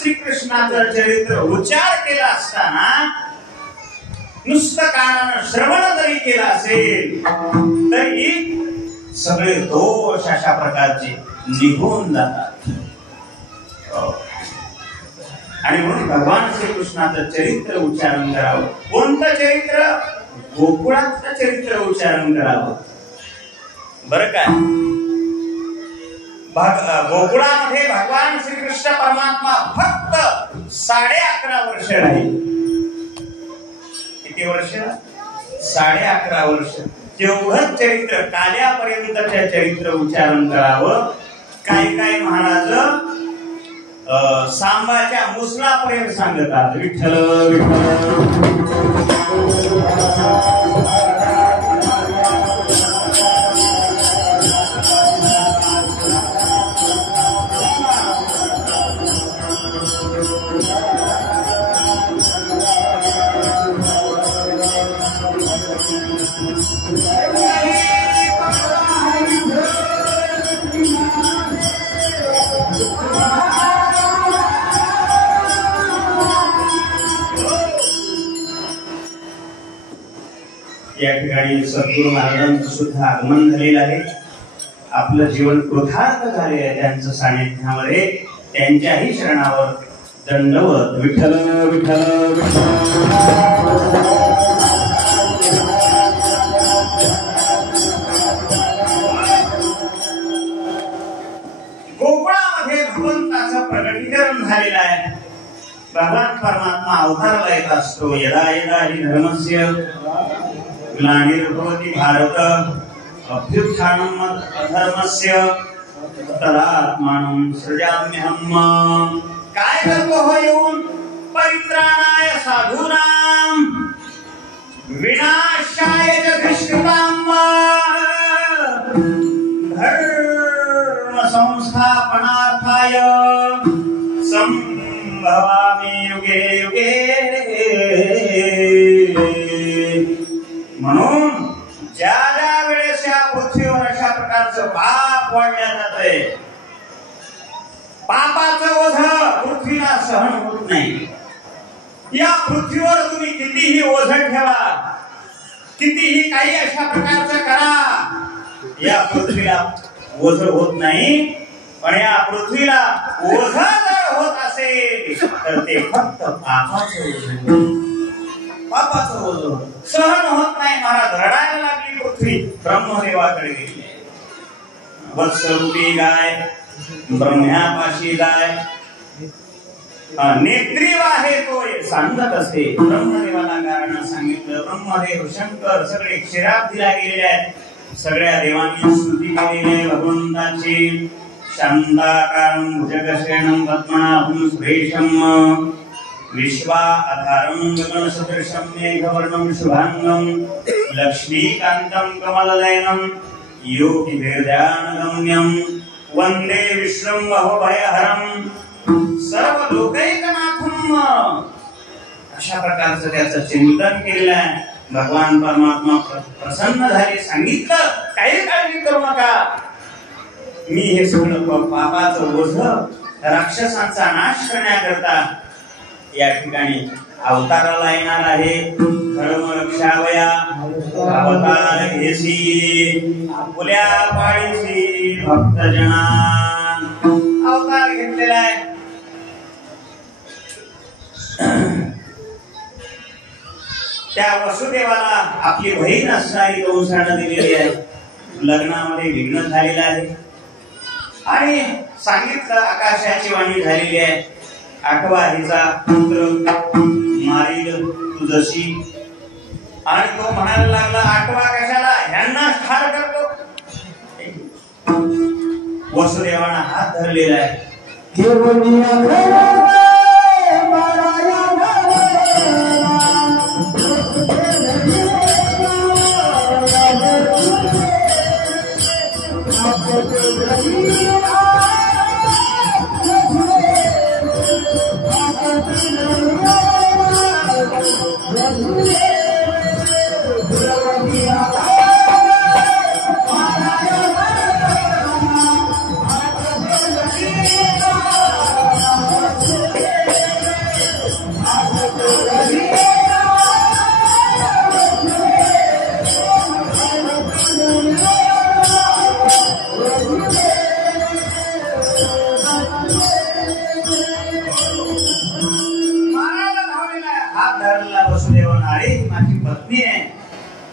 श्रीकृष्णाचं चरित्र उच्चार केला असताना नुसतं कानानं श्रवण जरी केलं असेल तरी सगळे दोष अशा प्रकारचे निघून जातात. आणि म्हणून भगवान श्रीकृष्णाचं चरित्र उच्चारण करावं. कोणतं चरित्र? गोकुळाचं चरित्र उच्चारण करावं. बरं काय, गोकुळामध्ये भगवान श्रीकृष्ण परमात्मा फक्त 11.5 वर्ष राहील. किती वर्ष? 11.5 वर्ष. तेवढंच चरित्र काल्यापर्यंतच्या चरित्र उच्चारण करावं. काय महाराज सांबाच्या मुसळापर्यंत सांगतात विठ्ठल विठ्ठल. या ठिकाणी सद्गुरू महाराजांचं सुद्धा आगमन झालेलं आहे. आपलं जीवन कृतार्थ झाले आहे त्यांचं सानिध्यामध्ये. त्यांच्याही शरणावर दंडवत. विठ्ठल विठ्ठल गोकुळामध्ये भगवंताचं प्रकटीकरण झालेलं आहे. भगवान परमात्मा अवताराला येत असतो. यदा यदा हि धर्मस्य ग्लानिर्भवति भारत अभ्युत्थानम् अधर्मस्य तदात्मानं सृजाम्यहम्. काय करतो हो येऊन? परित्राणाय साधूनां विनाशाय च दुष्कृतां धर्म संस्थापनार्थाय संभवामि युगे युगे. म्हणून ज्या ज्या वेळेस या पृथ्वीवर अशा प्रकारचं पाप वाढल्या जातंय, पापाचं ओझं पृथ्वीला सहन होत नाही. या पृथ्वीवर तुम्ही कितीही ओझं ठेवा, कितीही काही अशा प्रकारचं करा, या पृथ्वीला ओझं होत नाही. पण या पृथ्वीला ओझं जर होत असेल तर ते फक्त पापाचं ओझं सहन होत नाही. महाराज रडायला लागली पृथ्वी, ब्रह्मदेवाकडे गेली. वत्सरूपी गाय ब्रह्म्यापाशी जाय, नेत्रीव आहे तो सांगत असते. ब्रह्मदेवाला कारण सांगितलं. ब्रह्मदेव शंकर सगळे क्षीरात दिला गेलेले आहेत. सगळ्या देवांनी स्तुती केलेली आहे भगवंताची. शांताकारं भुजगशयनं पद्मनाभं सुरेशं विश्वाधारं गगनसदृशं मेघवर्णं शुभांगं लक्ष्मीकान्तं कमलनयनं योगिभिर्ध्यानगम्यं वंदे विष्णुं भवभयहरं सर्वलोकैकनाथं. अशा प्रकारचं त्याचं चिंतन केलेलं आहे. भगवान परमात्मा प्रसन्न झाले. सांगितलं काही काळजी करू नका, मी हे सगळं पापाचं ओझं राक्षसांचा नाश करण्याकरता या ठिकाणी अवताराला येणार आहे. धर्म रक्षावया अवतार घेसी फुल्या पाळीसी भक्तजना अवतार घेतलेला आहे. त्या वसुदेवाला आपली बहीण असणारी कंसानं दिलेली आहे. लग्नामध्ये विघ्न झालेलं आहे आणि सांगितलं आकाशाची वाणी झालेली आहे. 8वा हिचा पुत्र मारील तुझशी. आणि तो म्हणायला लागला 8वा कशाला, ह्यांना ठार करतो. वसुदेवानं हात धरलेला आहे.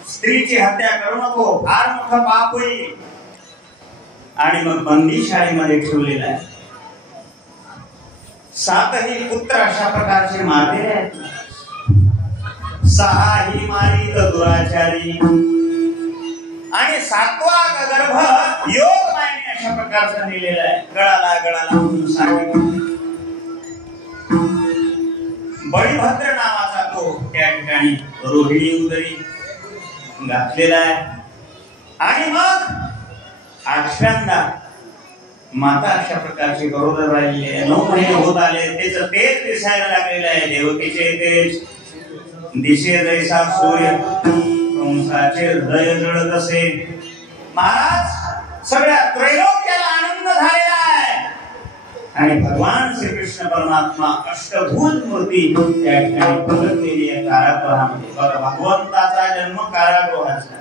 स्त्रीची हत्या करू नको, फार मोठं पाप होईल. आणि मग बंदी शाळेमध्ये ठेवलेला आहे. 7ही पुत्र अशा प्रकारचे मारलेले आहेत. 6ही मारी तर दुराचारी आणि 7वा गर्भ योग मायने अशा प्रकारचा दिलेला आहे. गळाला म्हणून सांगितलं. बळीभद्र नावाचा तो त्या ठिकाणी रोहिणी उदरी घातलेला आहे. आणि मग 8व्यांदा माता अशा प्रकारची गरोदर राहिलेली आहे. 9 महिने होत आले. त्याचं तेज दिसायला लागलेलं आहे. देवकीचे तेज दिशे जैसा सूर्य, कंसाचे हृदय जळत असे. महाराज सगळ्या त्रैलोक्याला आनंद झालेला आहे. आणि भगवान श्रीकृष्ण परमात्मा अष्टभुज मूर्ती त्या ठिकाणी प्रगटलेली आहे कारागृहामध्ये. बघा, भगवंताचा जन्म कारागृहाचा.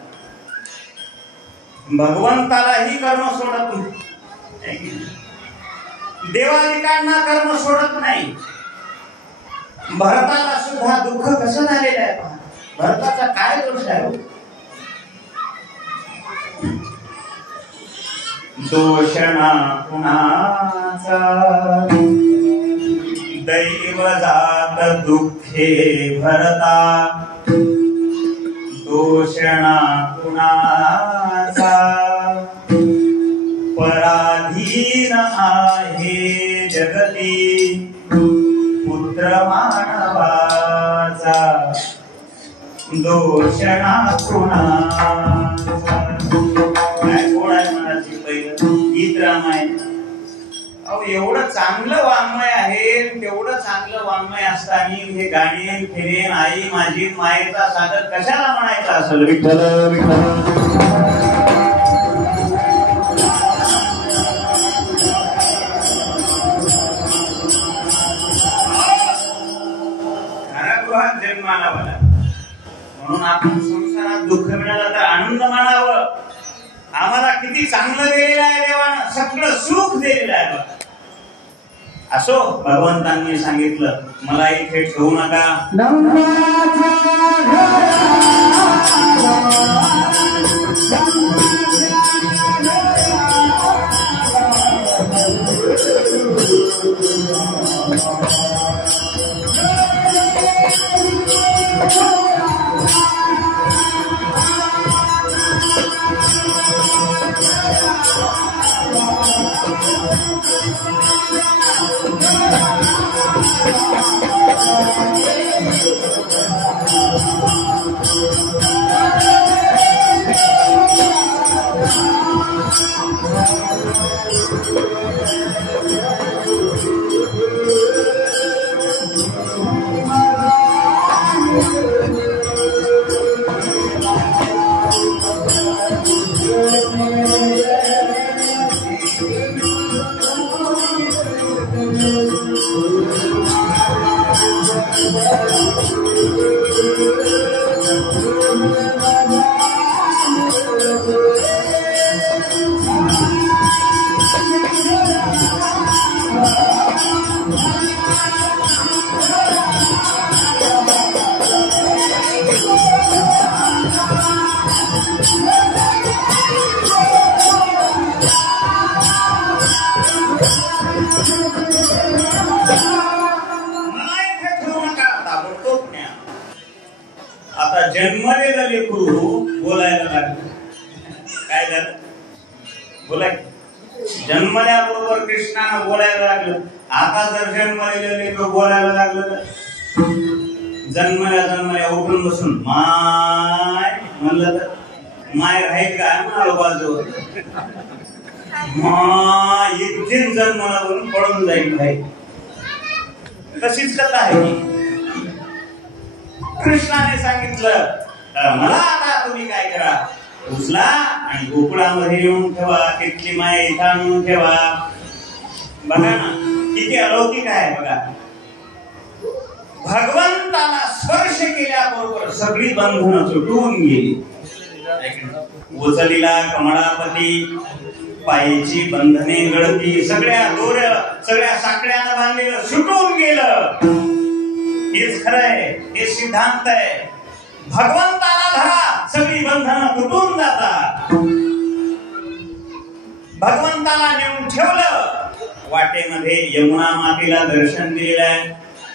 भगवंतालाही कर्म सोडत नाही, देवादिकांना कर्म सोडत नाही. भरताला सुद्धा दुःख कसं झालेलं आहे पहा. भरताचा काय दोष आहे? दोषणा कुणाचा दैव जात दुःखे भरता. दोषणा कुणाचा पराधीन आहे जगती पुत्र मानवाचा. दोषणा कुणाचा. काय कोण आहे म्हणायची पहिलं गीत रामायण. अहो एवढं चांगलं वाङ्मय आहे, तेवढं चांगलं वाङ्मय असताना हे गाणे फिरेन आई माझी मायेचा सागर कशाला म्हणायचा असेल? विठ्ठल घरागृहात जन्माला बघा, म्हणून आपण संसारात दुःख मिळालं तर आनंद मानावं. आम्हाला किती चांगलं दिलेलं आहे देवानं, सगळं सुख दिलेलं आहे बघा. असो, भगवंतांनी सांगितलं मला इथे ठेवू नका. जन्मलेलं लेकरू बोलायला लागलं. काय झालं? बोलाय जन्मल्याबरोबर कृष्णानं बोलायला लागलं. आता जर जन्मलेलं लेकरू बोलायला लागलं तर जन्मल्या उठून बसून माय म्हणलं तर माय राहील का? आजोबाजवळ माय एक दिन जन्माला बोलून पळून जाईल भाई. तशीच कथा आहे. कृष्णाने सांगितलं मला आता तुम्ही काय करा, उचला आणि गोकुळामध्ये येऊन ठेवा, तिथली माया इथं आणून ठेवा. बघा ना किती अलौकिक आहे बघा. भगवंताला स्पर्श केल्याबरोबर सगळी बंधनं सुटून गेली. उचलीला कमळापती, पायीची बंधने गळती, सगळ्या दोऱ्या सगळ्या साखळ्यानं बांधलेलं सुटून गेलं. हेच खरंय, हे सिद्धांत आहे. भगवंताला धरा, सगळी बंधनं तुटून जातात. भगवंताला नेऊन ठेवलं. वाटेमध्ये यमुना मातेला दर्शन दिलेलं आहे.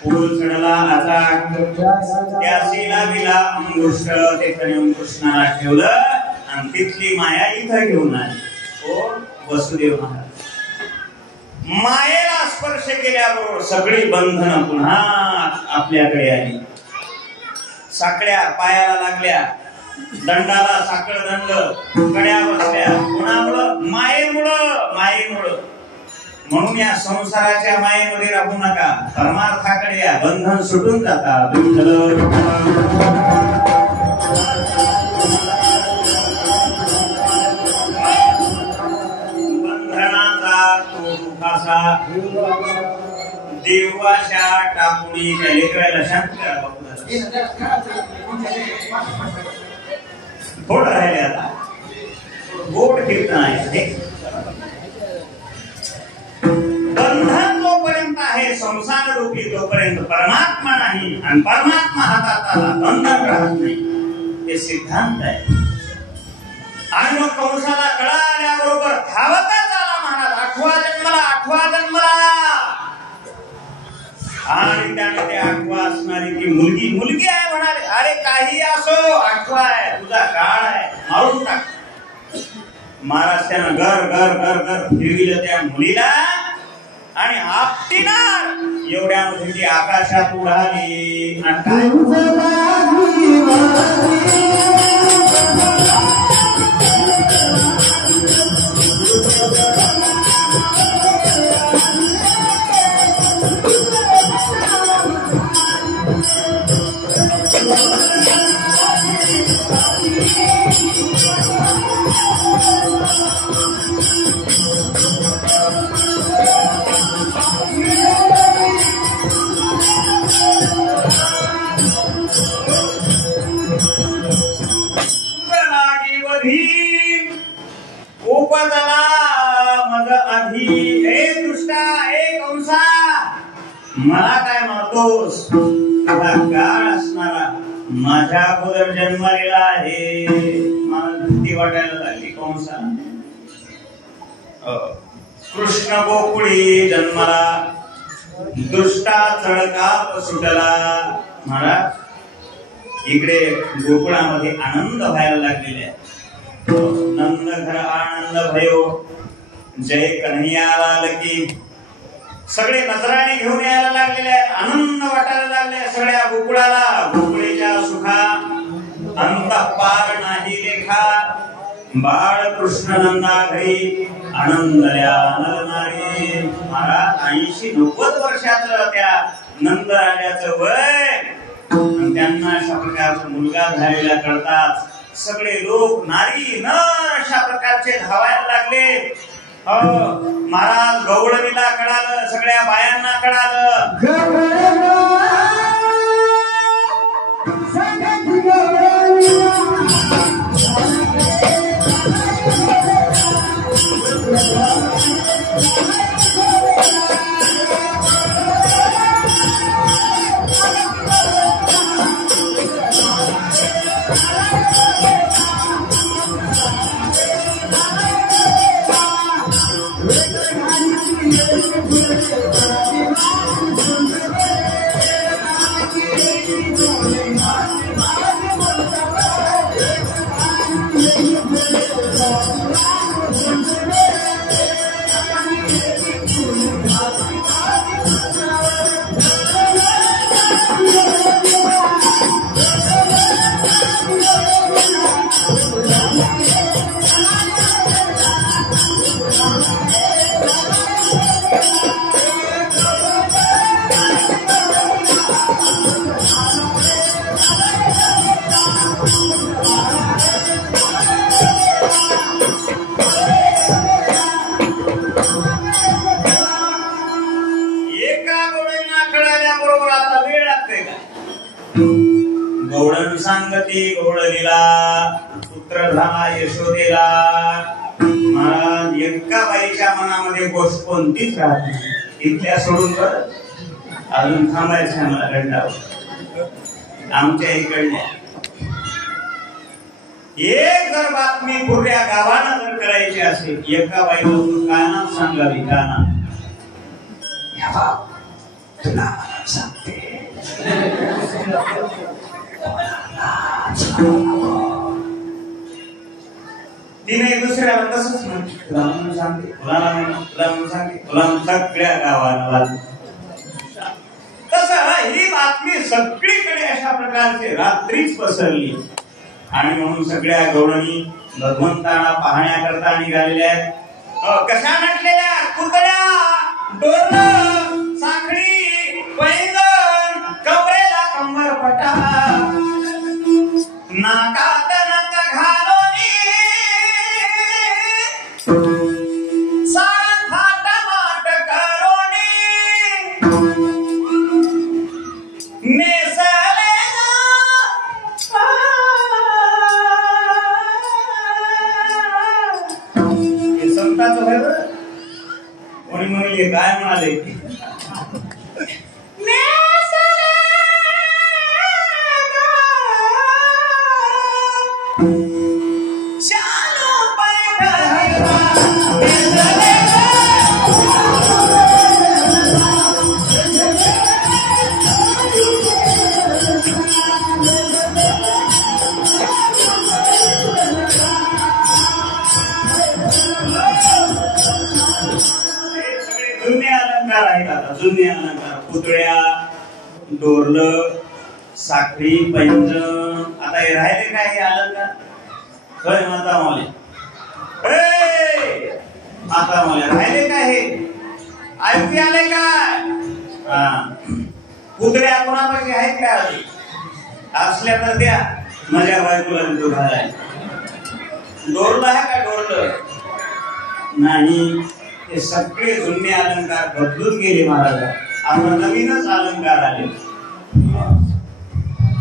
पूल चढला आचाट, त्यासीला दिला अंगुष्ठ, तिथं नेऊन कृष्णाला ठेवलं आणि तिथली माया इथं घेऊन आली. कोण? वसुदेव महाराज. मायेला स्पर्श केल्याबरोबर सगळी बंधनं पुन्हा आपल्याकडे आली. साखळ्या पायाला लागल्या, दंडाला साखळ दंड, कड्या बसल्या. कुणामुळं? मायेमुळं. म्हणून या संसाराच्या मायेमध्ये राहू नका, परमार्थाकडे या. बंधन सुटून जातात. देवाशा टाकुणी त्या लेकराला शांत करा. गोड राहिले आता, गोड कीर्तन आहे. बंधन जोपर्यंत आहे संसार रूपी, तोपर्यंत परमात्मा नाही, आणि परमात्मा हातात आला बंधन राहत नाही. हे सिद्धांत आहे. आणि मग कंसाला कळाल्याबरोबर धावतच आला महाराज. आठवा जन्मला. आणि त्याने ते आठवा असणारी ती मुलगी आहे म्हणाले. अरे काही असो, आठवा आहे, तुझा काळ आहे, मारून टाक. महाराज त्यानं घर फिरविलं त्या मुलीला आणि आपटीनार एवढ्यामध्ये ती आकाशात उडाली. आणि काय म्हणतोस तुझा काळ असणारा माझ्या अगोदर जन्मलेला आहे. मला भीती वाटायला लागली. कंसा कृष्ण गोकुळी जन्मला दुष्टा चळकाप सुटला. महाराज इकडे गोकुळामध्ये आनंद व्हायला लागलेला आहे. नंद घर आनंद भयो जय कन्हैया लाल की. सगळे नजराणे घेऊन यायला लागलेले आहेत. आनंद वाटायला लागले सगळ्या गोकुळाला. गोकुळीच्या सुखा अंत पार नाही लेखा. बाळ कृष्ण नंदा घरी आनंदल्या नरनारी. महाराज 80-90 वर्षाचं त्या नंदराजाचं वय. त्यांना अशा प्रकारचा मुलगा झालेला कळतात सगळे लोक नारी नर अशा प्रकारचे धावायला लागले. महाराज गवळणीला कळालं, सगळ्या बायांना कळालं. गवळण सांगती गवळणीला पुत्र झाला यशोदेला. महाराज एका बाईच्या मनामध्ये गोष्ट कोणतीच राहत नाही. इथल्या सोडून अजून थांबायचं मला गंडावर. आमच्या इकडल्या एक जर बातमी पुऱ्या गावाला जर करायची असेल एका बाईला कानात सांगावी. कानात तुला सांगते तिने दुसऱ्याला तसंच म्हणते तुला म्हणून सांगते तुला म्हणून सांगते तुला सगळ्या गावाला. तसं ही बातमी सगळीकडे अशा प्रकारचे रात्रीच पसरली आणि म्हणून सगळ्या गवळणी भगवंताला पाहण्याकरता निघालेल्या आहेत. कशा नटलेल्या पुतळ्या डोरलं साखळी पैंजण कवरेला कंबरपटा नाकात नथ घालोनी साथाट माट करोनी नेसले हे संताचं आहे बरं. कोणी म्हणले काय म्हणाले जुने अलंकार पुतळ्या डोरलं साखळी पैंजण. आता हे राहिले काय हे अलंकार. होय माता मावले माता मावले राहिले काय हे ऐकू आले काय. पुतळ्या कोणापाशी आहेत का असल्या तर द्या माझ्या बायकोला देतो घालाय. डोरलं आहे का डोरलं नाही. हे सगळे जुने अलंकार बदलून गेले महाराज. आता नवीनच अलंकार आले.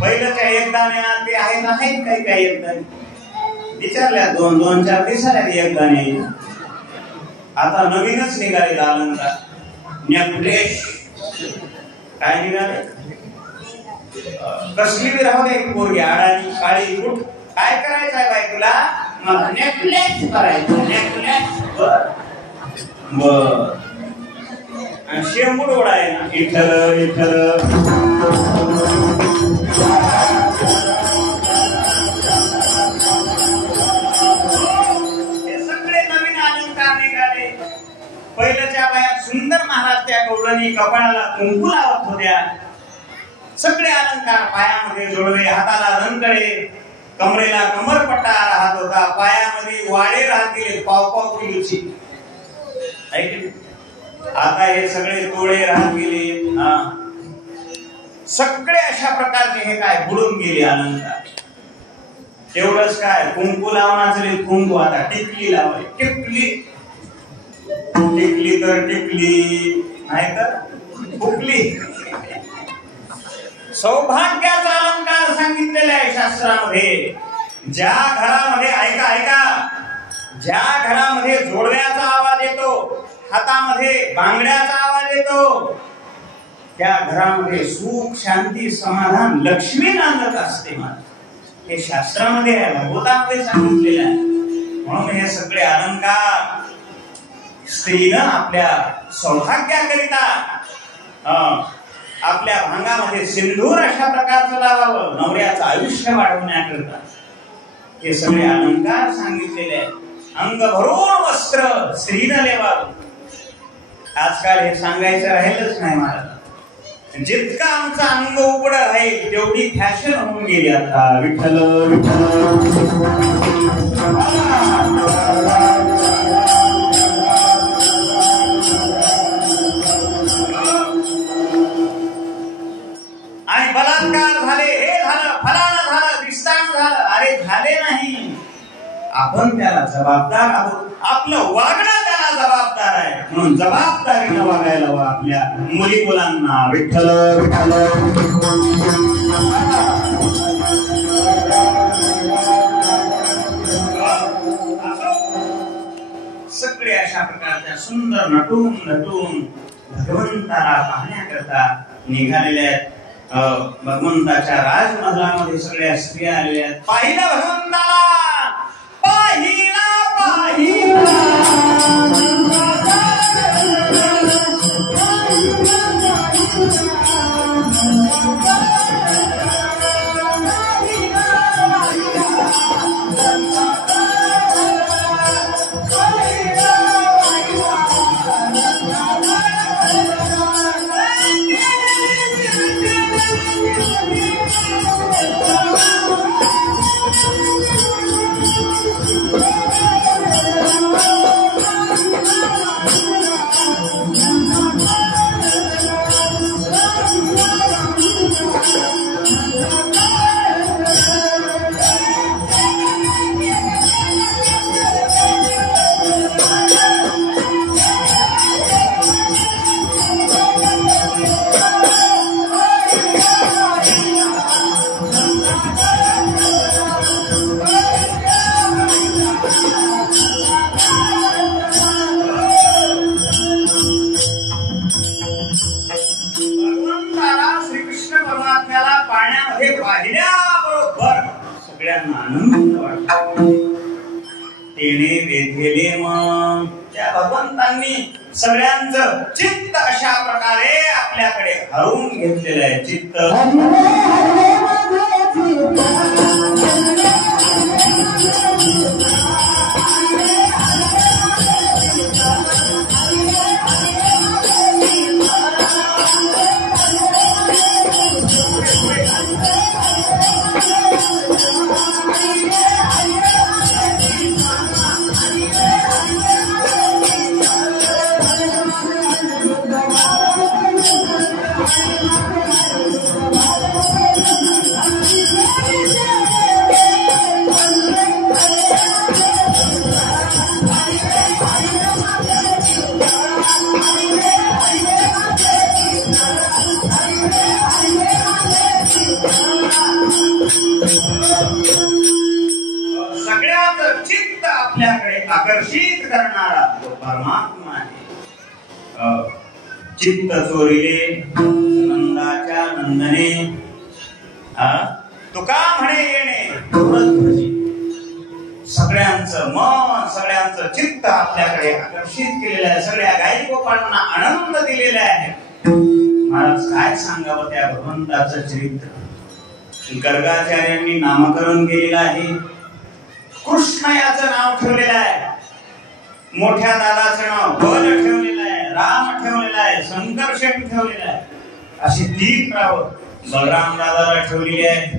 पहिल्याच्या एकदाण्या ते आहेत आहेत काही काही एकदाणे विचारल्या 2-4 दिवसाला एकदाणे. आता नवीनच निघाले अलंकार. नेकलेस काय निघाले? कसली बी राहू दे पोरगी आडानी काळी कुठ काय करायचं आहे बाई तुला? मला नेकलेस करायचं. नेकलेस बर आणि शेंबूड ओढाय ना इथं इथं पहिल्याच्या बाया सुंदर महाराज त्या गवळणी कपाळाला कुंकू लावत होत्या. सगळे अलंकार पायामध्ये जोडवे, हाताला रंगळे, कमरेला कमरपट्टा राहत होता, पायामध्ये वाडे राहत गेले पाव पाव किलोची. आता हे सगळे तोडे राहत गेले. सगळे अशा प्रकारचे हे काय बुडून गेले अलंकार. तेवढंच काय कुंकू लावण्याचं कुंकू आता टिकली लावली. टिकली टिकली तर टिकली नाही तर फुकली. सौभाग्याचा अलंकार सांगितलेला आहे शास्त्रामध्ये. ज्या घरामध्ये ऐका ऐका ज्या घरामध्ये जोडव्याचा आवाज येतो, हातामध्ये बांगड्याचा आवाज येतो, त्या घरामध्ये सुख शांती समाधान लक्ष्मी नांदत असते. हे शास्त्रामध्ये आहे, भगवतामध्ये सांगितलेलं आहे. म्हणून हे सगळे अलंकार स्त्रीनं आपल्या सौभाग्याकरिता आपल्या भांगामध्ये सिंदूर अशा प्रकारचं लावावं, नवऱ्याचं आयुष्य वाढवण्याकरिता हे सगळे अलंकार सांगितलेले आहेत. अंग भरून वस्त्र स्त्रीनं लेवावं. आजकाल हे सांगायचं राहिलंच नाही महाराज. जितका आमचं अंग उघड राहील तेवढी फॅशन होऊन गेली आता. विठ्ठल आणि बलात्कार झाले, हे झालं, फलाना झालं, विस्तार झालं. अरे झाले नाही, आपण त्याला जबाबदार आहोत. आपलं वागणं त्याला जबाबदार आहे. म्हणून जबाबदारीनं वागायला हवं आपल्या मुली मुलांना. विठ्ठल विठ्ठल सगळे अशा प्रकारच्या सुंदर नटून नटून भगवंताला पाहण्याकरता निघालेल्या आहेत. भगवंताच्या राजमहलामध्ये सगळ्या स्त्रिया आलेल्या आहेत. पाहिलं भगवंताला, पाहिला पाहिला भगवंतांनी सगळ्यांचं चित्त अशा प्रकारे आपल्याकडे हरवून घेतलेलं आहे. चित्त सगळ्याच चित्त आपल्याकडे आकर्षित करणारा तो परमात्मा आहे. चित्त चोरिले नंदा नंदने तुका म्हणे येणे सगळ्यांचं मन सगळ्यांचं चित्त आपल्याकडे आकर्षित केलेलं आहे. सगळ्या गाई गोपाळांना आनंद दिलेला आहे. महाराज काय सांगावं त्या भगवंताचं चरित्र. गर्गाचार्यांनी नामकरण केलेलं आहे. कृष्ण याचं नाव ठेवलेलं आहे. मोठ्या दादाचं नाव बल ठेवलेलं आहे. राम ठेवलेला आहे. संकर्षण ठेवलेला आहे. अशी 3 नावं बलराम दादाला ठेवलेली आहे.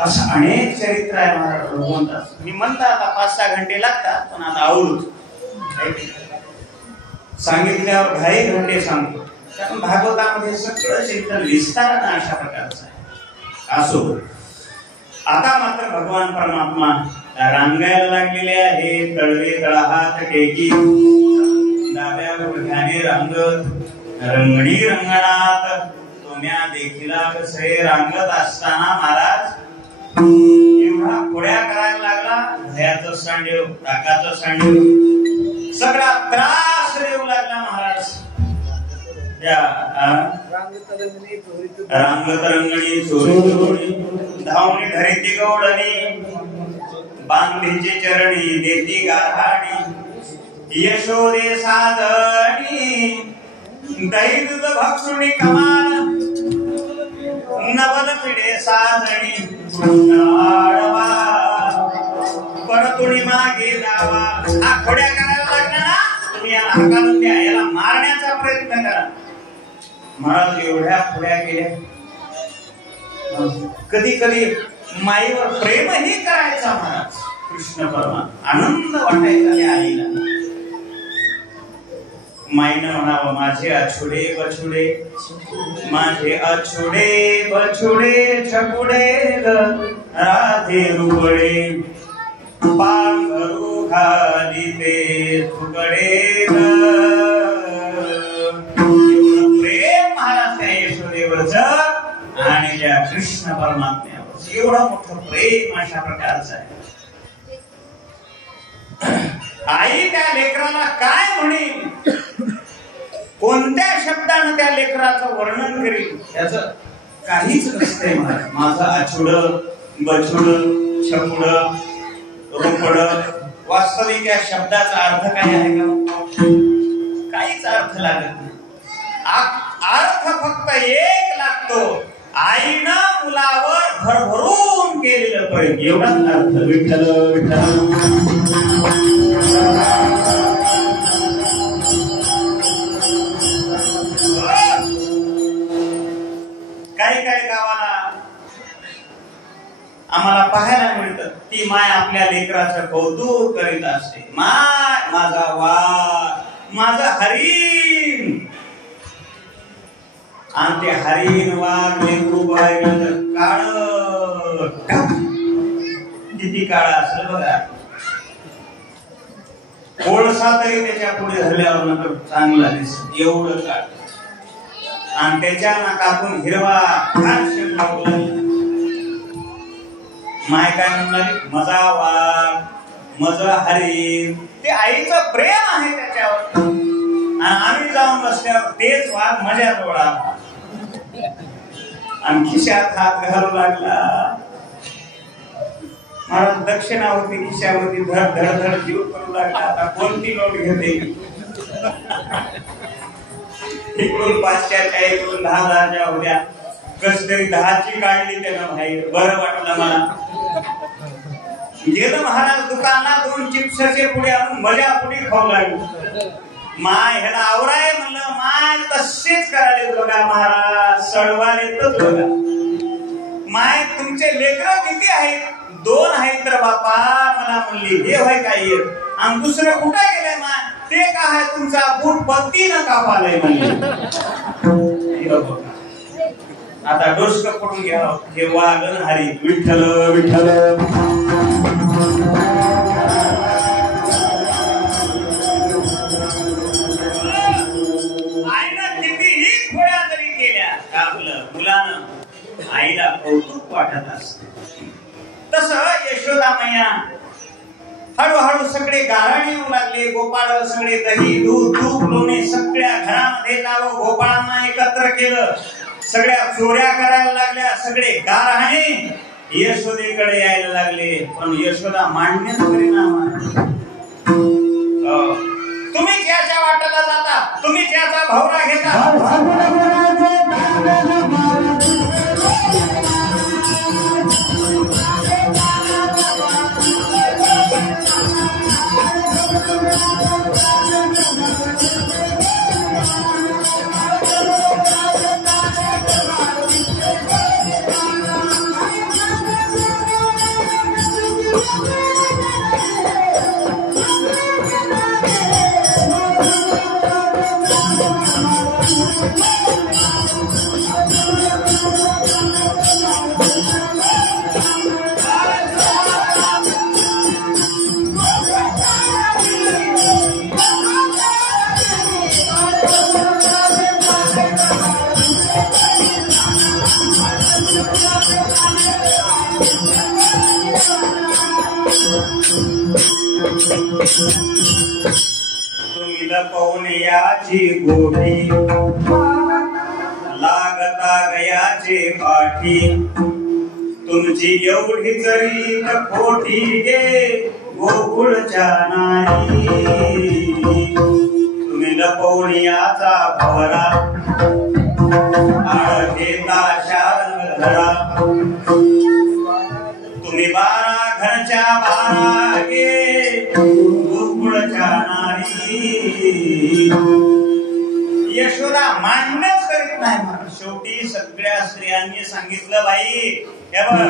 असं अनेक चरित्र आहे महाराज भगवंताचं. मी म्हणता आता 5-6 घंटे लागतात पण आता आवडूच सांगितल्यावर घाई घंटे सांगतो. कारण भागवतामध्ये सगळं चरित्र विस्तारानं अशा प्रकारचं आहे. असो आता मात्र भगवान परमात्मा रांगायला लागलेले आहे. तळवे तळहात टेकी डाव्या गुडघ्याने रांगत रंगणी रंगणात तुम्या देखीला कसे रांगत असताना महाराज एवढा पुढ्या करायला लागला. भयाचं सांडेव टाकाचं सांडेव सगळा त्रास देऊ लागला महाराज. रांगतरंगणी चोरी धावणी धरिती गौडणी बांधीची चरणी देती गाढाणी यशोदे साधणी दही दूध भक्षुणी कमाल नवल पिढे साधणी आडवा परतुणी मागे जावा. हा खोड्या करायला लागला ना तुम्ही याला हाकालून द्या. याला मारण्याचा प्रयत्न करा. महाराज एवढ्या खोड्या केल्या. कधी कधी माईवर प्रेमही करायचा महाराज कृष्ण परमात्मा. आनंद वाटायचा त्या आईला. माईनं म्हणावं माझे अछुडे बछुडे माझे अछुडे बछुडे छकुडे ग राधे रुबडे पांघरू घाली ते तुकडे ग. एवढं प्रेम महाराज त्या यशोदेवरचं आणि त्या कृष्ण परमात्म्यावर एवढं मोठं प्रेम अशा प्रकारचं आहे. आई त्या लेकराला काय म्हणेल कोणत्या शब्दानं त्या लेकराचं वर्णन करेल याचं काहीच नसतंय महाराज. माझं अछुड बछुड छकुड रोपड वास्तविक या शब्दाचा अर्थ काय आहे का? काहीच अर्थ लागत नाही. अर्थ फक्त एक लागतो. आईनं मुलावर भरभरून केलेलं प्रेम एवढाच अर्थ. विठ्ठल विठ्ठल काही काही गावाला आम्हाला पाहायला मिळतं ती माय आपल्या लेकराचं कौतुक करीत असते. माय माझा वाघ माझा हरिण. आणि ते हरिण वाघ लेकरू बघायला तर काळ किती काळ असेल बघा. कोळसा तरी त्याच्या पुढे धरल्यावर नंतर चांगला दिसत एवढं काळ. आणि त्याच्या नाकातून हिरवा माय काय म्हणणार मजा वाघ मजा हरिण. ते आईचं प्रेम आहे त्याच्यावर. आणि आम्ही जाऊन बसल्यावर तेच वाघ मजा जोडा आणि खिशात हात घालू लागला. महाराज दक्षिणा होती खिशावरती धड धड धड जीव करू लागला. आता कोणती नोट घेते इकडून 500च्या इकडून 10,000च्या होत्या. कस तरी 10ची काढली त्यानं बाहेर. बरं वाटलं मला. गेलं महाराज दुकानात 2 चिप्सचे पुढे आणून मजा पुढे खाऊ लागली. माय ह्याला आवराय म्हणलं माय तसेच करायला बघा महाराज सळवाले तर बघा. माय तुमचे लेकरं किती आहेत? 2 आहेत तर बापा मला म्हणली हे होय काय येत. आणि दुसरं कुठं गेलंय माय ते का आहे तुमचा बूट पत्तीनं कापालय म्हणले. आता डोसकं पडून घ्या हे वागण हरी विठ्ठल विठ्ठल. आईनं कितीही खोड्या तरी केल्या आपलं मुलानं आईला कौतुक वाटत असत. तसं यशोदा मैया हळूहळू सगळे गाराणे येऊ लागले. गोपाळ सगळे दही दूध तूप लोणी सगळ्या घरामध्ये लावून गोपाळांना एकत्र केलं. सगळ्या चोऱ्या करायला लागल्या, सगळे गारहाणे यशोदेकडे यायला लागले, पण यशोदा मान्यच करीना. तुम्ही ज्याच्या वाटेला जाता, तुम्ही ज्याचा भावरा घेता, तुम्ही लपवून याची गोठी, लागता गयाचे पाठी, तुमची एवढी जरी खोटी गे गोकुळच्या नाही. तुम्ही लपवून याचा भवरा, आळ घेता शारंग धरा, तुम्ही 12 घरच्या 12 गे गोकुळच्या नारी. यशोदा मान्यच करीत नाही. शेवटी सगळ्या स्त्रियांनी सांगितलं, बाई हे बघ,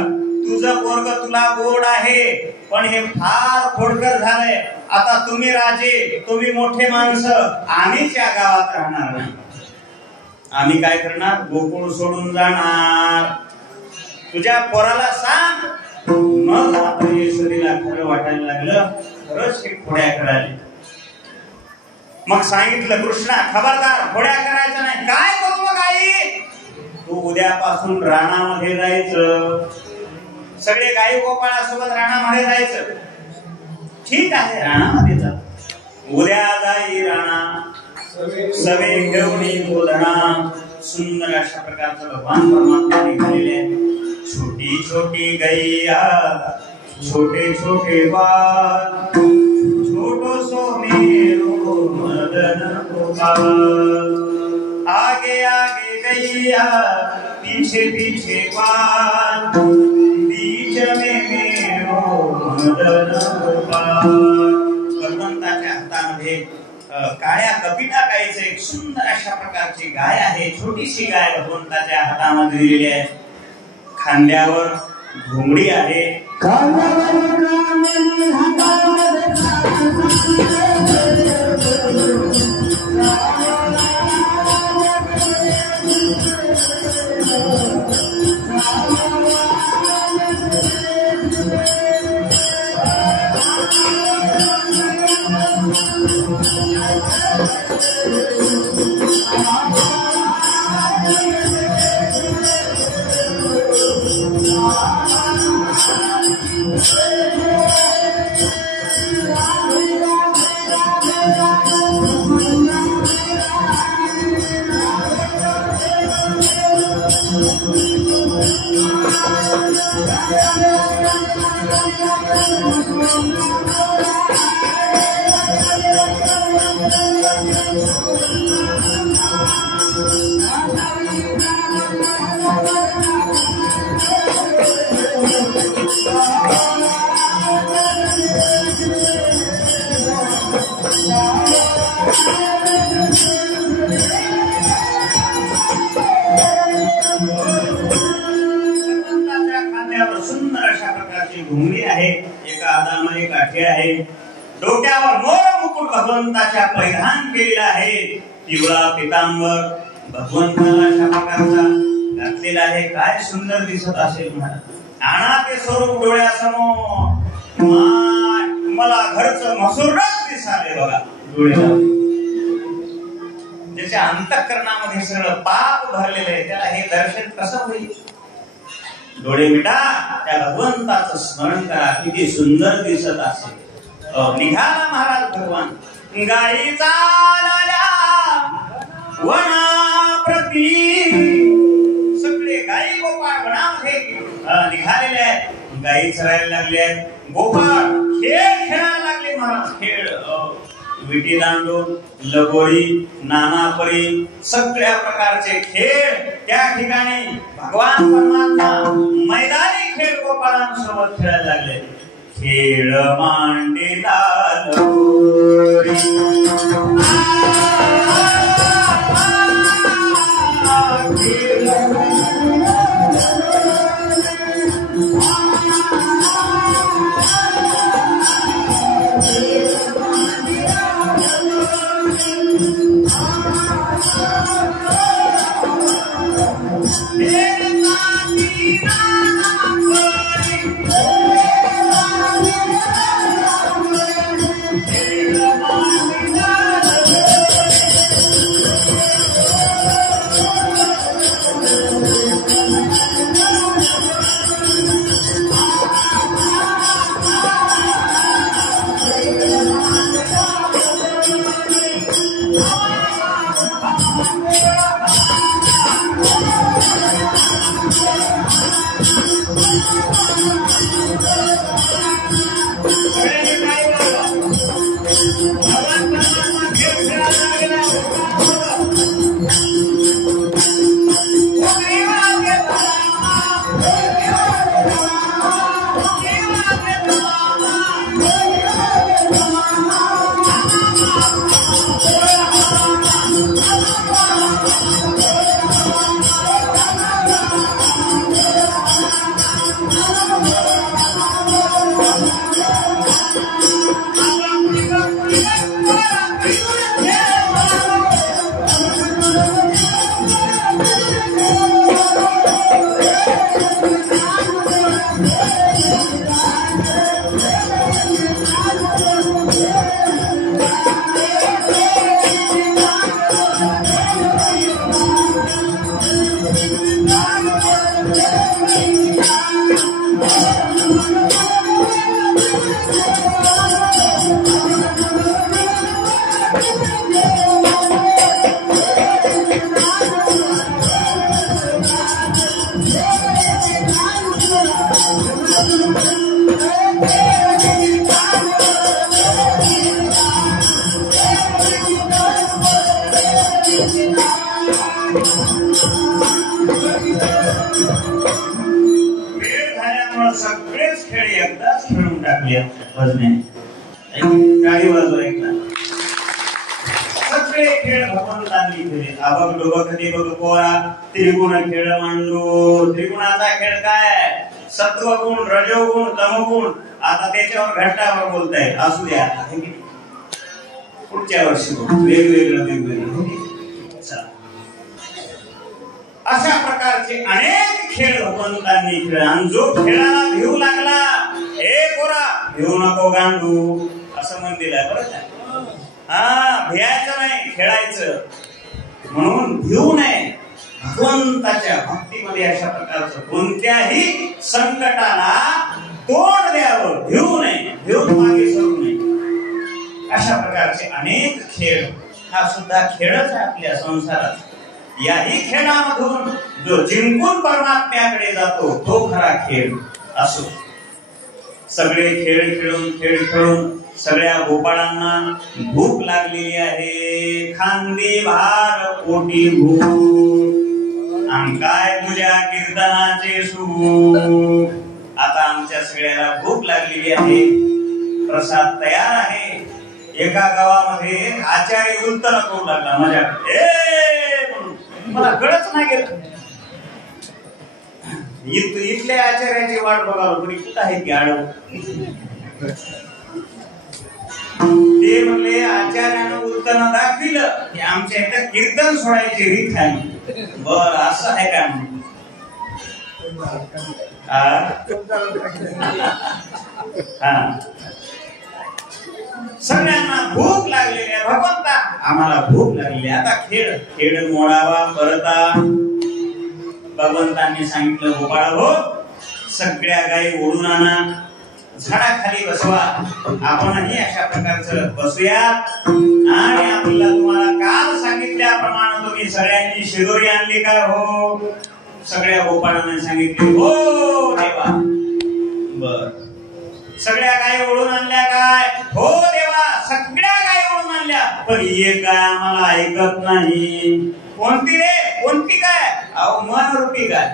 तुझं पोरग तुला गोड आहे, पण हे फार खोडकर झालंय. आता तुम्ही राजे, तुम्ही मोठे माणसं, आम्हीच या गावात राहणार नाही. आम्ही काय करणार, गोकुळ सोडून जाणार. तुझ्या पोराला सांग. मग आता यशोदेला खरं वाटायला लागलं, खरंच हे खोड्या करायला. मग सांगितलं, कृष्णा खबरदार, खोड्या करायचं नाही. काय करू मग आई? तू उद्यापासून रानामध्ये जायचं, सगळे गाई गोपाळासोबत रानामध्ये जायचं. ठीक आहे, रानामध्ये जा. उद्या जाई राणा सवे घेऊन बोलणा. सुंदर अशा प्रकारचं भगवान परमात्मा निघालेले आहे. छोटी छोटी गैया, छोटे छोटे बाल, छोटो सो मेरो मदन गोपाल. आगे आगे गैया, पीछे पीछे बाल, बीच में मेरो मदन गोपाल. भगवंताच्या हातामध्ये काळ्या कपिला गायीचं एक सुंदर अशा प्रकारची गाय आहे. छोटीशी गाय भगवंताच्या हातामध्ये दिलेली आहे. खांद्यावर घोंगडी आहे. घोंगडी आहे, एका हातामध्ये काठी आहे, डोक्यावर मोर मुकुट भगवंताच्या परिधान केलेला आहे. पिवळा पितांबर भगवंताला अशा प्रकारचा घातलेला आहे. काय सुंदर दिसत असेल महाराज. आणा ते स्वरूप डोळ्यासमोर, मला घरचं मसूरच दिसाले बघा डोळ्याला. ज्याच्या अंतःकरणामध्ये सगळं पाप भरलेलं आहे, त्याला हे दर्शन कसं होईल? डोळे मिटा, त्या भगवंताचं स्मरण करा, किती सुंदर दिसत असेल. निघाला महाराज भगवान. गाई चालल्या वनाप्रती, निघालेले आहेत, गाई चरायला लागले आहेत, गोपाळ खेळ खेळायला लागले महाराज. खेळ विटी दांडू, लगोरी, नानापरी सगळ्या प्रकारचे खेळ त्या ठिकाणी भगवान परमात्मा मैदानी खेळ गोपाळांसोबत खेळायला लागले. खेळ मांडिला लगोरी सगळेच खेळ एकदाच खेळून टाकले. गाडी वाजवा एकदा. सगळे खेळ भगवंतांनी खेळले. आबक डोबक कधी बघ पोरा त्रिगुण खेळ मांडलो. त्रिगुणाचा खेळ काय? सत्वगुण, रजोगुण, तमोगुण. आता त्याच्यावर घट्टावर बोलताय. असू द्या, पुढच्या वर्षी वेगवेगळं. अशा प्रकारचे अनेक खेळ भगवंतांनी खेळ. आणि जो खेळाला भिवू लागला, हे पोरा भिवू नको गांडू असं म्हण दिलंय बरं का. भियायचं नाही, खेळायचं. म्हणून भिवू नये. भगवंताच्या भक्तीमध्ये अशा प्रकारचं कोणत्याही संकटाला तोंड द्यावं, भिवू नये, भिवून मागे सरू नये. अशा प्रकारचे अनेक खेळ. हा सुद्धा खेळच आहे आपल्या संसारात. याही खेळामधून जो जिंकून परमात्म्याकडे जातो तो खरा खेळ असो. सगळे खेळ खेळून सगळ्या गोपाळांना भूक लागलेली आहे. खांदी भार पोटी भूक, आणि काय तुझ्या कीर्तनाचे सुख. आता आमच्या सगळ्याला भूक लागलेली आहे. प्रसाद तयार आहे. एका गावामध्ये आचार्य उलटन करू लागला माझ्या. मला कळच नाही गेलं. इथल्या आचार्याची वाट बघावं, पण कुठं आहे की आडव. ते म्हणले आचार्यानं उलटन दाखविलं की आमच्या इथं कीर्तन सोडायची रीत आहे. बर असं आहे का? सगळ्यांना भूक लागलेली आहे. भगवंता आम्हाला भूक लागलेली. आता खेळ मोडावा परता. भगवंतांनी सांगितलं, गोपाळ हो सगळ्या गायी ओढून आणा, झाडाखाली बसवा. आपणही अशा प्रकारचं बसूया. आणि आपल्याला तुम्हाला काल सांगितल्याप्रमाणे तुम्ही सगळ्यांनी शिदोरी आणली का? हो. सगळ्या गोपाळांनी सांगितले हो देवा. बर सगळ्या गाय ओढून आणल्या काय? हो देवा सगळ्या गाय ओढून आणल्या, पण एक गाय आम्हाला ऐकत नाही. कोणती रे? कोणती गाय? अहो मन रूपी गाय.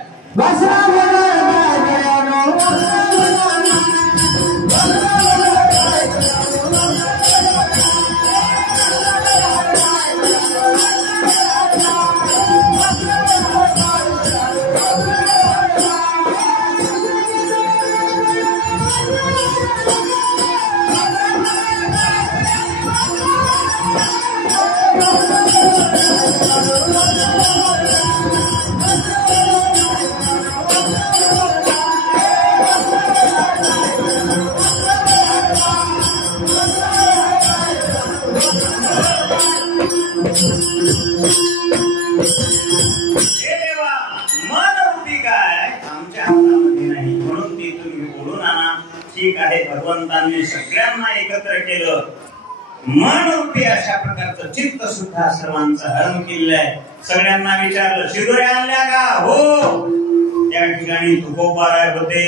ठीक आहे, भगवंतांनी सगळ्यांना एकत्र केलं. मन रूपी अशा प्रकारचं चित्त सुद्धा सर्वांचं हरण केलंय. सगळ्यांना विचारलं शिदोऱ्या आणल्या का? हो. त्या ठिकाणी तुकोबाराय होते,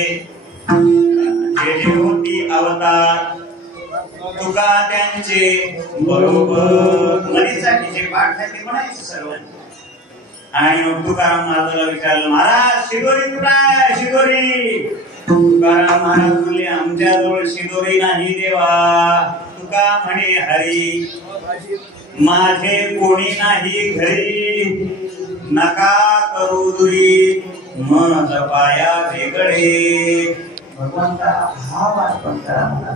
जे जे होती अवतार तुका त्यांचे बरोबर नदीसाठी जे पाठ आहे ते म्हणायचे सर्वांनी. आणि मग तुकाराम महाराजाला विचारलं महाराज शिदोरी कुठं आहे? शिदोरी. तुकाराम महाराज म्हणले आमच्याजवळ शिदोरी नाही देवा. तुका म्हणे हरी माझे कोणी नाही घरी, नका करू दुरी मज पाया वेगळे. भगवंता भाव अर्पण करा मला.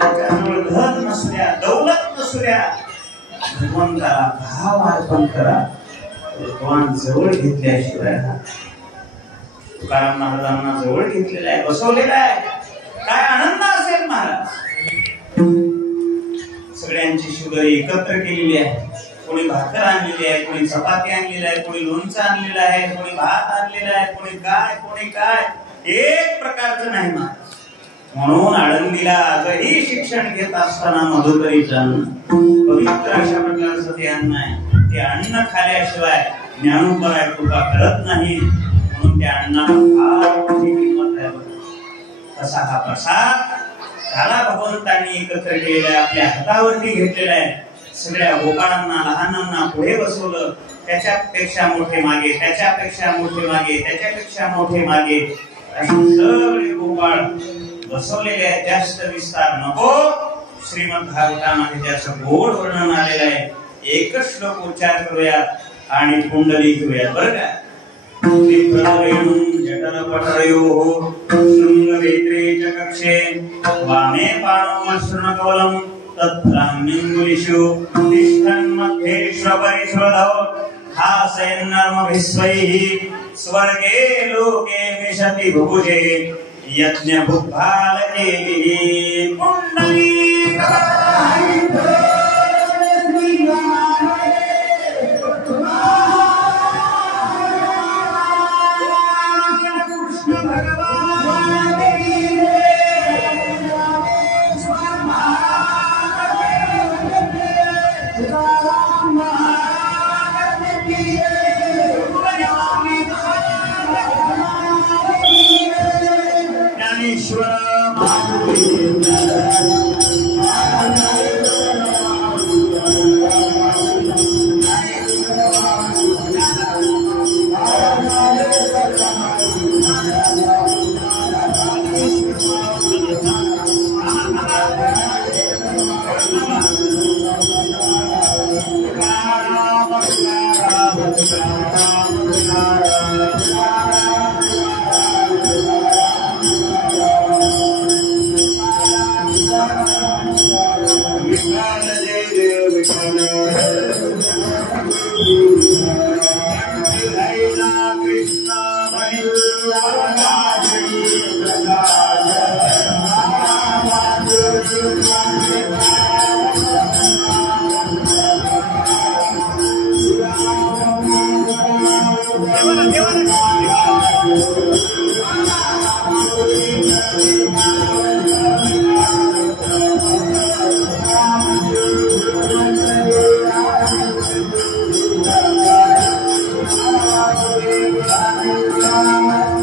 त्याच्याजवळ धन नसुद्या दौलत नसुद्या भगवंताला भाव अर्पण करा. भगवान जवळ घेतल्याशिवाय तुकाराम महाराजांना जवळ घेतलेला आहे, बसवलेला आहे. काय आनंद असेल महाराज. सगळ्यांची शिदोरी एकत्र केलेली आहे. कोणी भाकर आणलेली आहे, कोणी चपाती आणलेली आहे, कोणी लोणचं आणलेलं आहे, कोणी भात आणलेला आहे, कोणी काय कोणी काय. एक प्रकारचं नाही महाराज. म्हणून आळंदीला आजही शिक्षण घेत असताना मधुकरीचं पवित्र अशा प्रकारचं ते अन्न आहे. ते अन्न खाल्याशिवाय ज्ञानोबराय कृपा करत नाही. म्हणून त्या अन्नाला फार मोठी किंमत आहे. तसा हा प्रसाद त्याला भगवंतांनी एकत्र केलेला आहे, आपल्या हातावरती घेतलेला आहे. सगळ्या गोपाळांना लहानांना पुढे बसवलं. त्याच्यापेक्षा मोठे मागे, त्याच्यापेक्षा मोठे मागे, त्याच्यापेक्षा मोठे मागे अशी सगळे गोपाळ बसवलेले आहेत. जास्त विस्तार नको. श्रीमद भागवतामध्ये त्याचं गोड वर्णन आलेलं आहे. एकच श्लोक उच्चार करूया आणि कुंडली घेऊया बरं का. जठरपटरयोः शृंगवेत्रे च कक्षे वामे पाणो शृणकवलं तत्प्राम्यङ्गुलिषु तिष्ठन्मध्येष्वपरिष्वधौ हासयन्नर्मभिस्वैः स्वर्गे लोके विशति भुभुजे यज्ञभुग्भालकेभिः कुण्डली राम